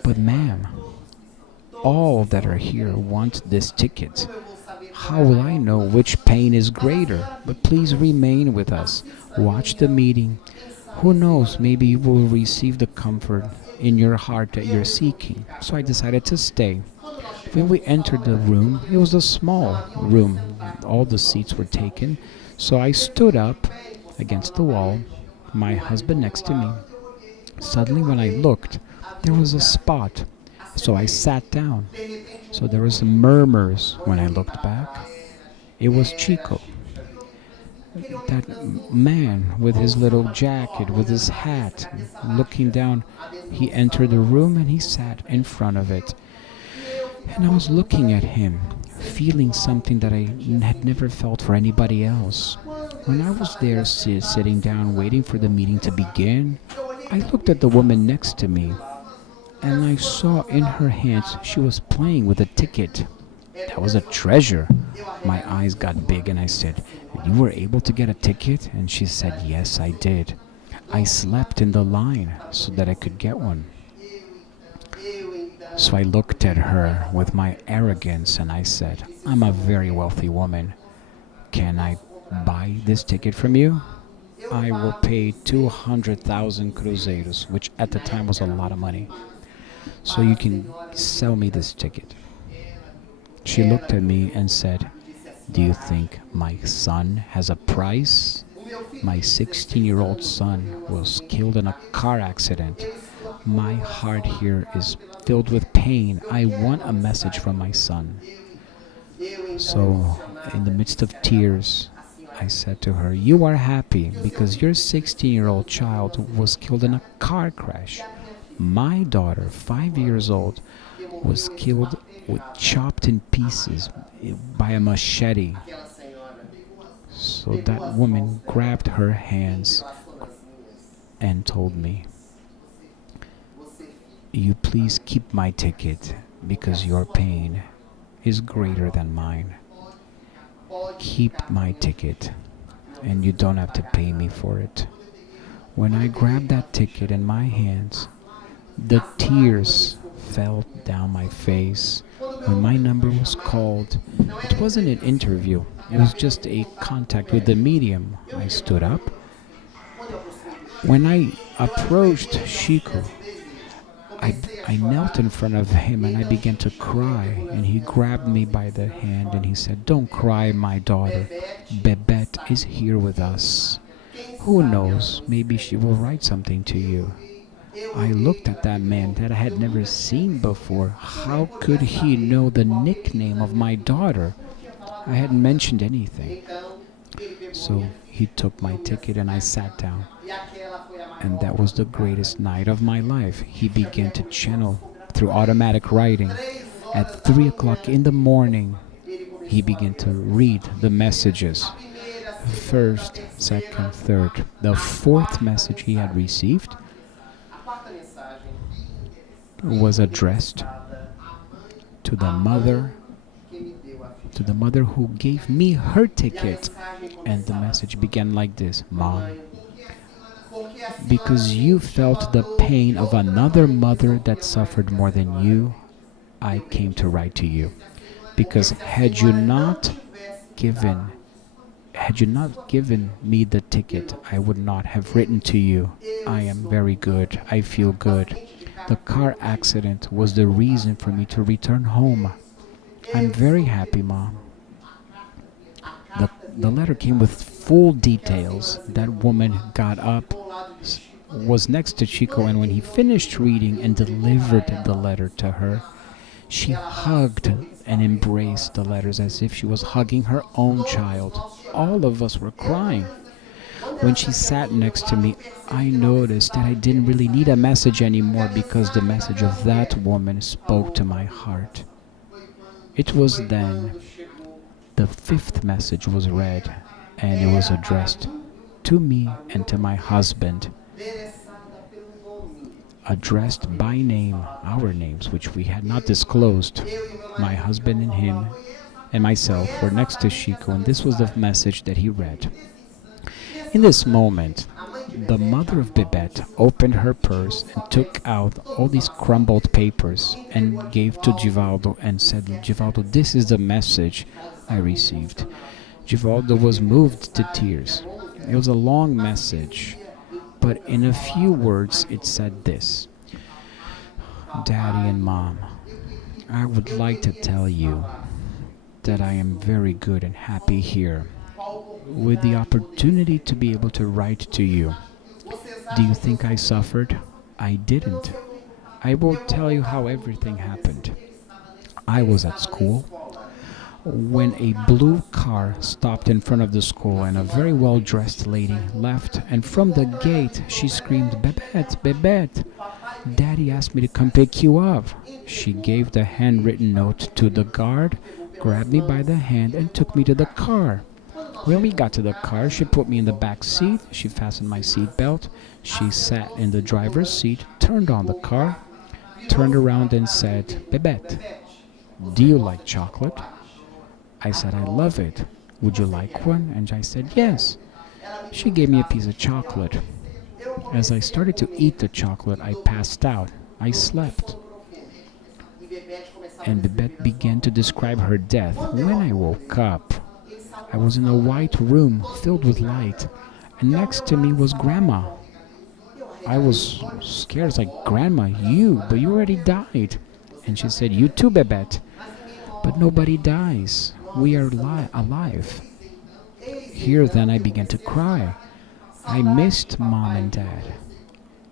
But ma'am, all that are here want this ticket. How will I know which pain is greater? But please remain with us. Watch the meeting. Who knows, maybe you will receive the comfort in your heart that you're seeking. So I decided to stay. When we entered the room, it was a small room. All the seats were taken. So I stood up against the wall, my husband next to me. Suddenly when I looked, there was a spot. So I sat down. So there was murmurs when I looked back. It was Chico. That man with his little jacket, with his hat, looking down. He entered the room and he sat in front of it. And I was looking at him, feeling something that I had never felt for anybody else. When I was there sitting down waiting for the meeting to begin, I looked at the woman next to me, and I saw in her hands she was playing with a ticket. That was a treasure. My eyes got big and I said, "You were able to get a ticket?" And she said, "Yes, I did. I slept in the line so that I could get one." So I looked at her with my arrogance and I said, "I'm a very wealthy woman. Can I buy this ticket from you? I will pay 200,000 cruzeiros, which at the time was a lot of money. So you can sell me this ticket." She looked at me and said, "Do you think my son has a price? My 16-year-old son was killed in a car accident. My heart here is filled with pain. I want a message from my son." So, in the midst of tears, I said to her, "You are happy because your 16-year-old child was killed in a car crash. My daughter, 5 years old, was killed chopped in pieces by a machete." So that woman grabbed her hands and told me, "You please keep my ticket because your pain is greater than mine. Keep my ticket and you don't have to pay me for it." When I grabbed that ticket in my hands, the tears fell down my face. When my number was called, it wasn't an interview, it was just a contact with the medium. I stood up. When I approached Chico, I knelt in front of him and I began to cry, and he grabbed me by the hand and he said, "Don't cry, my daughter. Bebet is here with us. Who knows, maybe she will write something to you." I looked at that man that I had never seen before. How could he know the nickname of my daughter? I hadn't mentioned anything. So he took my ticket and I sat down. And that was the greatest night of my life. He began to channel through automatic writing. At 3 o'clock in the morning, he began to read the messages. First, second, third. The fourth message he had received was addressed to the mother who gave me her ticket. And the message began like this: "Mom, because you felt the pain of another mother that suffered more than you, I came to write to you. Because had you not given me the ticket, I would not have written to you. I am very good. I feel good. The car accident was the reason for me to return home. I'm very happy, Mom. The letter came with full details. That woman got up, was next to Chico, and when he finished reading and delivered the letter to her, she hugged and embraced the letters as if she was hugging her own child. All of us were crying. When she sat next to me, I noticed that I didn't really need a message anymore because the message of that woman spoke to my heart. It was then the fifth message was read, and it was addressed to me and to my husband, addressed by name, our names, which we had not disclosed. My husband and him and myself were next to Chico, and this was the message that he read. In this moment, the mother of Bebet opened her purse and took out all these crumbled papers and gave to Givaldo and said, Givaldo, this is the message I received. Givaldo was moved to tears. It was a long message, but in a few words it said this: Daddy and Mom, I would like to tell you that I am very good and happy here, with the opportunity to be able to write to you. Do you think I suffered? I didn't. I will tell you how everything happened. I was at school when a blue car stopped in front of the school and a very well-dressed lady left, and from the gate she screamed, Bebet, Bebet. Daddy asked me to come pick you up. She gave the handwritten note to the guard, grabbed me by the hand and took me to the car. When we got to the car, she put me in the back seat, she fastened my seat belt, she sat in the driver's seat, turned on the car, turned around and said, Bebet, do you like chocolate? I said, I love it. Would you like one? And I said, yes. She gave me a piece of chocolate. As I started to eat the chocolate, I passed out. I slept. And Bebet began to describe her death. When I woke up, I was in a white room filled with light, and next to me was Grandma. I was scared. It's like, Grandma, but you already died. And she said, you too, Bebet. But nobody dies. We are alive. Here then I began to cry. I missed Mom and Dad.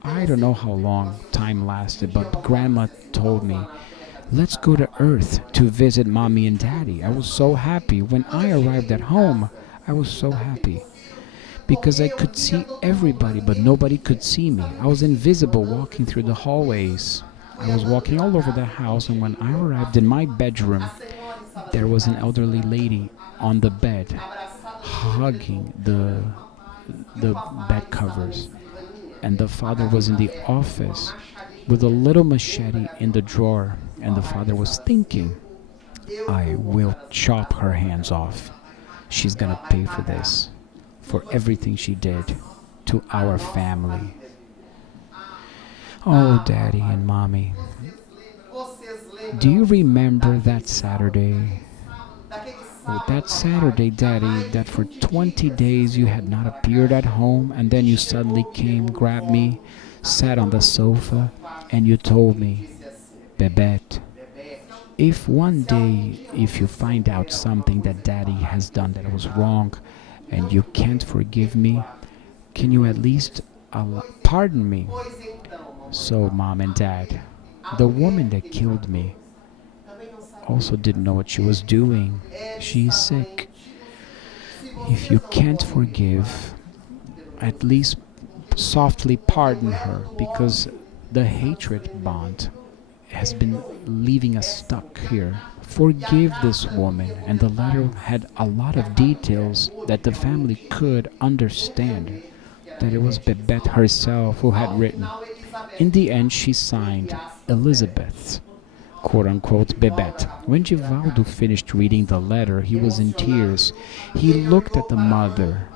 I don't know how long time lasted, but Grandma told me, let's go to Earth to visit Mommy and Daddy. I was so happy. When I arrived at home, I was so happy because I could see everybody, but nobody could see me. I was invisible walking through the hallways. I was walking all over the house, and when I arrived in my bedroom, there was an elderly lady on the bed, hugging the bed covers. And the father was in the office with a little machete in the drawer, and the father was thinking, I will chop her hands off. She's gonna pay for this, for everything she did to our family. Oh, Daddy and Mommy, do you remember that Saturday? Oh, that Saturday, Daddy, that for 20 days you had not appeared at home, and then you suddenly came, grabbed me, sat on the sofa, and you told me, Bebet, if one day, if you find out something that Daddy has done that was wrong, and you can't forgive me, can you at least pardon me? So, Mom and Dad, the woman that killed me also didn't know what she was doing. She's sick. If you can't forgive, at least softly pardon her, because the hatred bond has been leaving us stuck here. Forgive this woman. And the letter had a lot of details that the family could understand, that it was Bebet herself who had written. In the end, she signed Elizabeth's quote-unquote Bebet. When Givaldo finished reading the letter, he was in tears. He looked at the mother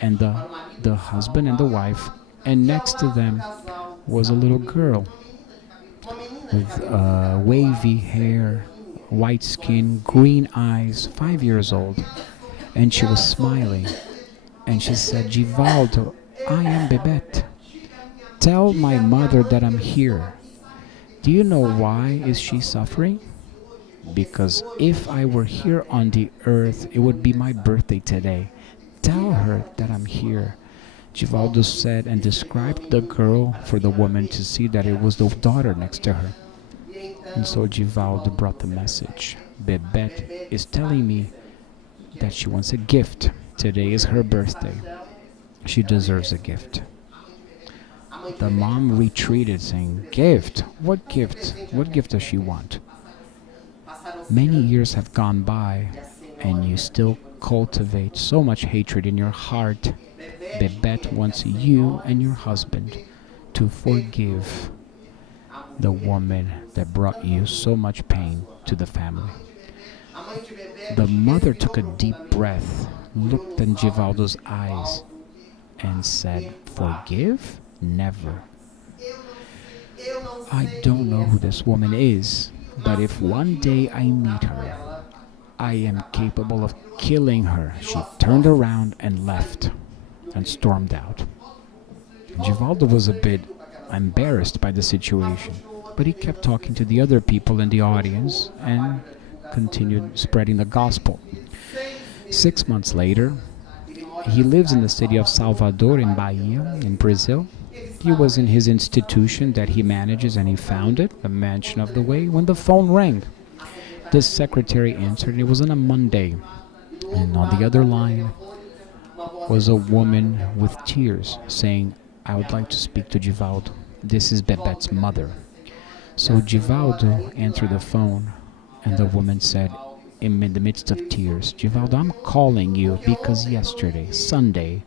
and the husband and the wife, and next to them was a little girl with wavy hair, white skin, green eyes, 5 years old. and she was smiling. And she said, Givaldo, I am Bebet. Tell my mother that I'm here. Do you know why is she suffering? Because if I were here on the earth, it would be my birthday today. Tell her that I'm here. Givaldo said and described the girl for the woman to see that it was the daughter next to her. And so Givaldo brought the message. Bebet is telling me that she wants a gift. Today is her birthday. She deserves a gift. The mom retreated, saying, Gift? What gift? What gift does she want? Many years have gone by, and you still cultivate so much hatred in your heart. Bebet wants you and your husband to forgive the woman that brought you so much pain to the family. The mother took a deep breath, looked in Givaldo's eyes, and said, Forgive? Never. I don't know who this woman is, but if one day I meet her, I am capable of killing her. She turned around and left and stormed out. Givaldo was a bit embarrassed by the situation, but he kept talking to the other people in the audience and continued spreading the gospel. 6 months later, he lives in the city of Salvador in Bahia, in Brazil. He was in his institution that he manages and he founded, the Mansion of the Way, when the phone rang. The secretary answered. It was on a Monday, and on the other line was a woman with tears saying, I would like to speak to Givaldo. This is Bebet's mother. So Givaldo answered the phone, and the woman said, in the midst of tears, Givaldo, I'm calling you because yesterday, Sunday,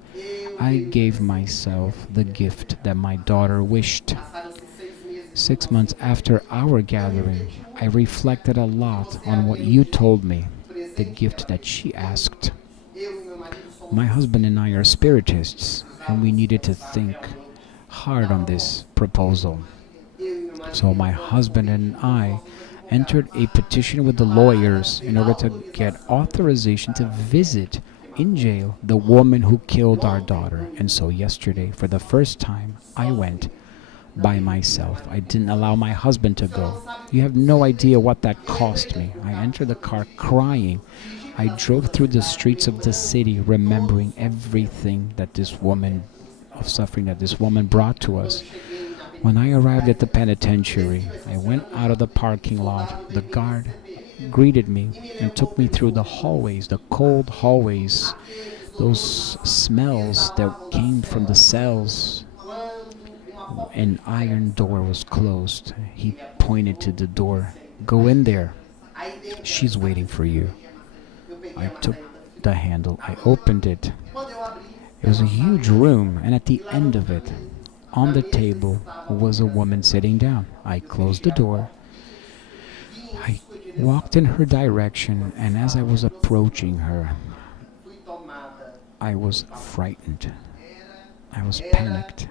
I gave myself the gift that my daughter wished. 6 months after our gathering, I reflected a lot on what you told me, the gift that she asked. My husband and I are Spiritists, and we needed to think hard on this proposal. So my husband and I entered a petition with the lawyers in order to get authorization to visit in jail the woman who killed our daughter. And so yesterday, for the first time, I went by myself. I didn't allow my husband to go. You have no idea what that cost me. I entered the car crying. I drove through the streets of the city remembering everything that this woman, of suffering that this woman brought to us. When I arrived at the penitentiary, I went out of the parking lot. The guard greeted me and took me through the hallways, the cold hallways, those smells that came from the cells. An iron door was closed. He pointed to the door. Go in there. She's waiting for you. I took the handle. I opened it. It was a huge room, and at the end of it, on the table, was a woman sitting down. I closed the door. I walked in her direction, and as I was approaching her, I was frightened. I was panicked.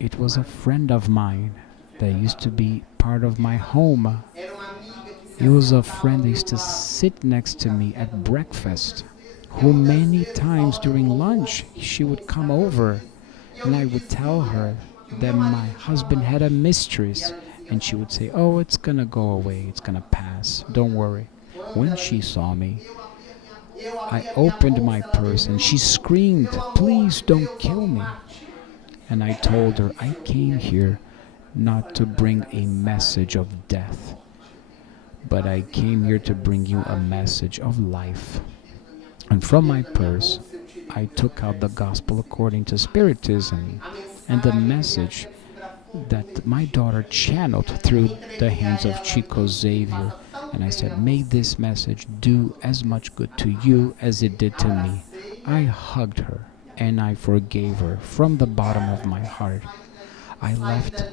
It was a friend of mine that used to be part of my home. It was a friend that used to sit next to me at breakfast, who many times during lunch she would come over, and I would tell her that my husband had a mistress, and she would say, oh, it's gonna go away, it's gonna pass, don't worry. When she saw me, I opened my purse and she screamed, please don't kill me. And I told her, I came here not to bring a message of death, but I came here to bring you a message of life. And from my purse, I took out the Gospel according to Spiritism and the message that my daughter channeled through the hands of Chico Xavier. And I said, may this message do as much good to you as it did to me. I hugged her and I forgave her from the bottom of my heart. I left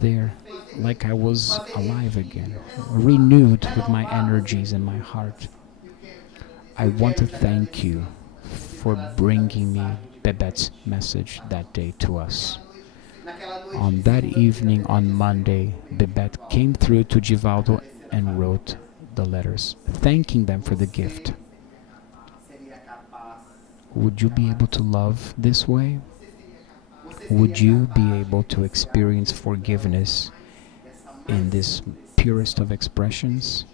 there like I was alive again, renewed with my energies and my heart. I want to thank you for bringing me Bebet's message that day to us. On that evening, on Monday, Bebet came through to Givaldo and wrote the letters, thanking them for the gift. Would you be able to love this way? Would you be able to experience forgiveness in this purest of expressions?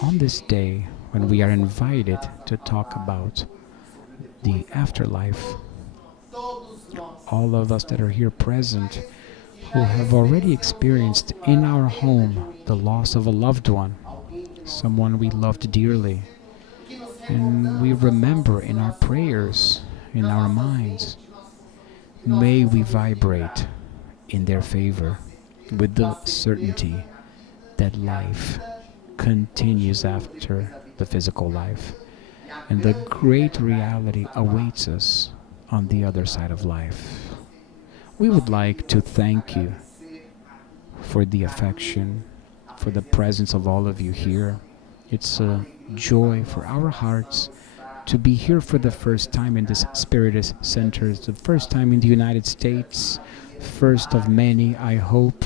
On this day, when we are invited to talk about the afterlife, all of us that are here present who have already experienced in our home the loss of a loved one, someone we loved dearly, and we remember in our prayers, in our minds, may we vibrate in their favor with the certainty that life continues after the physical life, and the great reality awaits us on the other side of life. We would like to thank you for the affection, for the presence of all of you here. It's a joy for our hearts to be here for the first time in this Spiritist Center. It's the first time in the United States, first of many, I hope,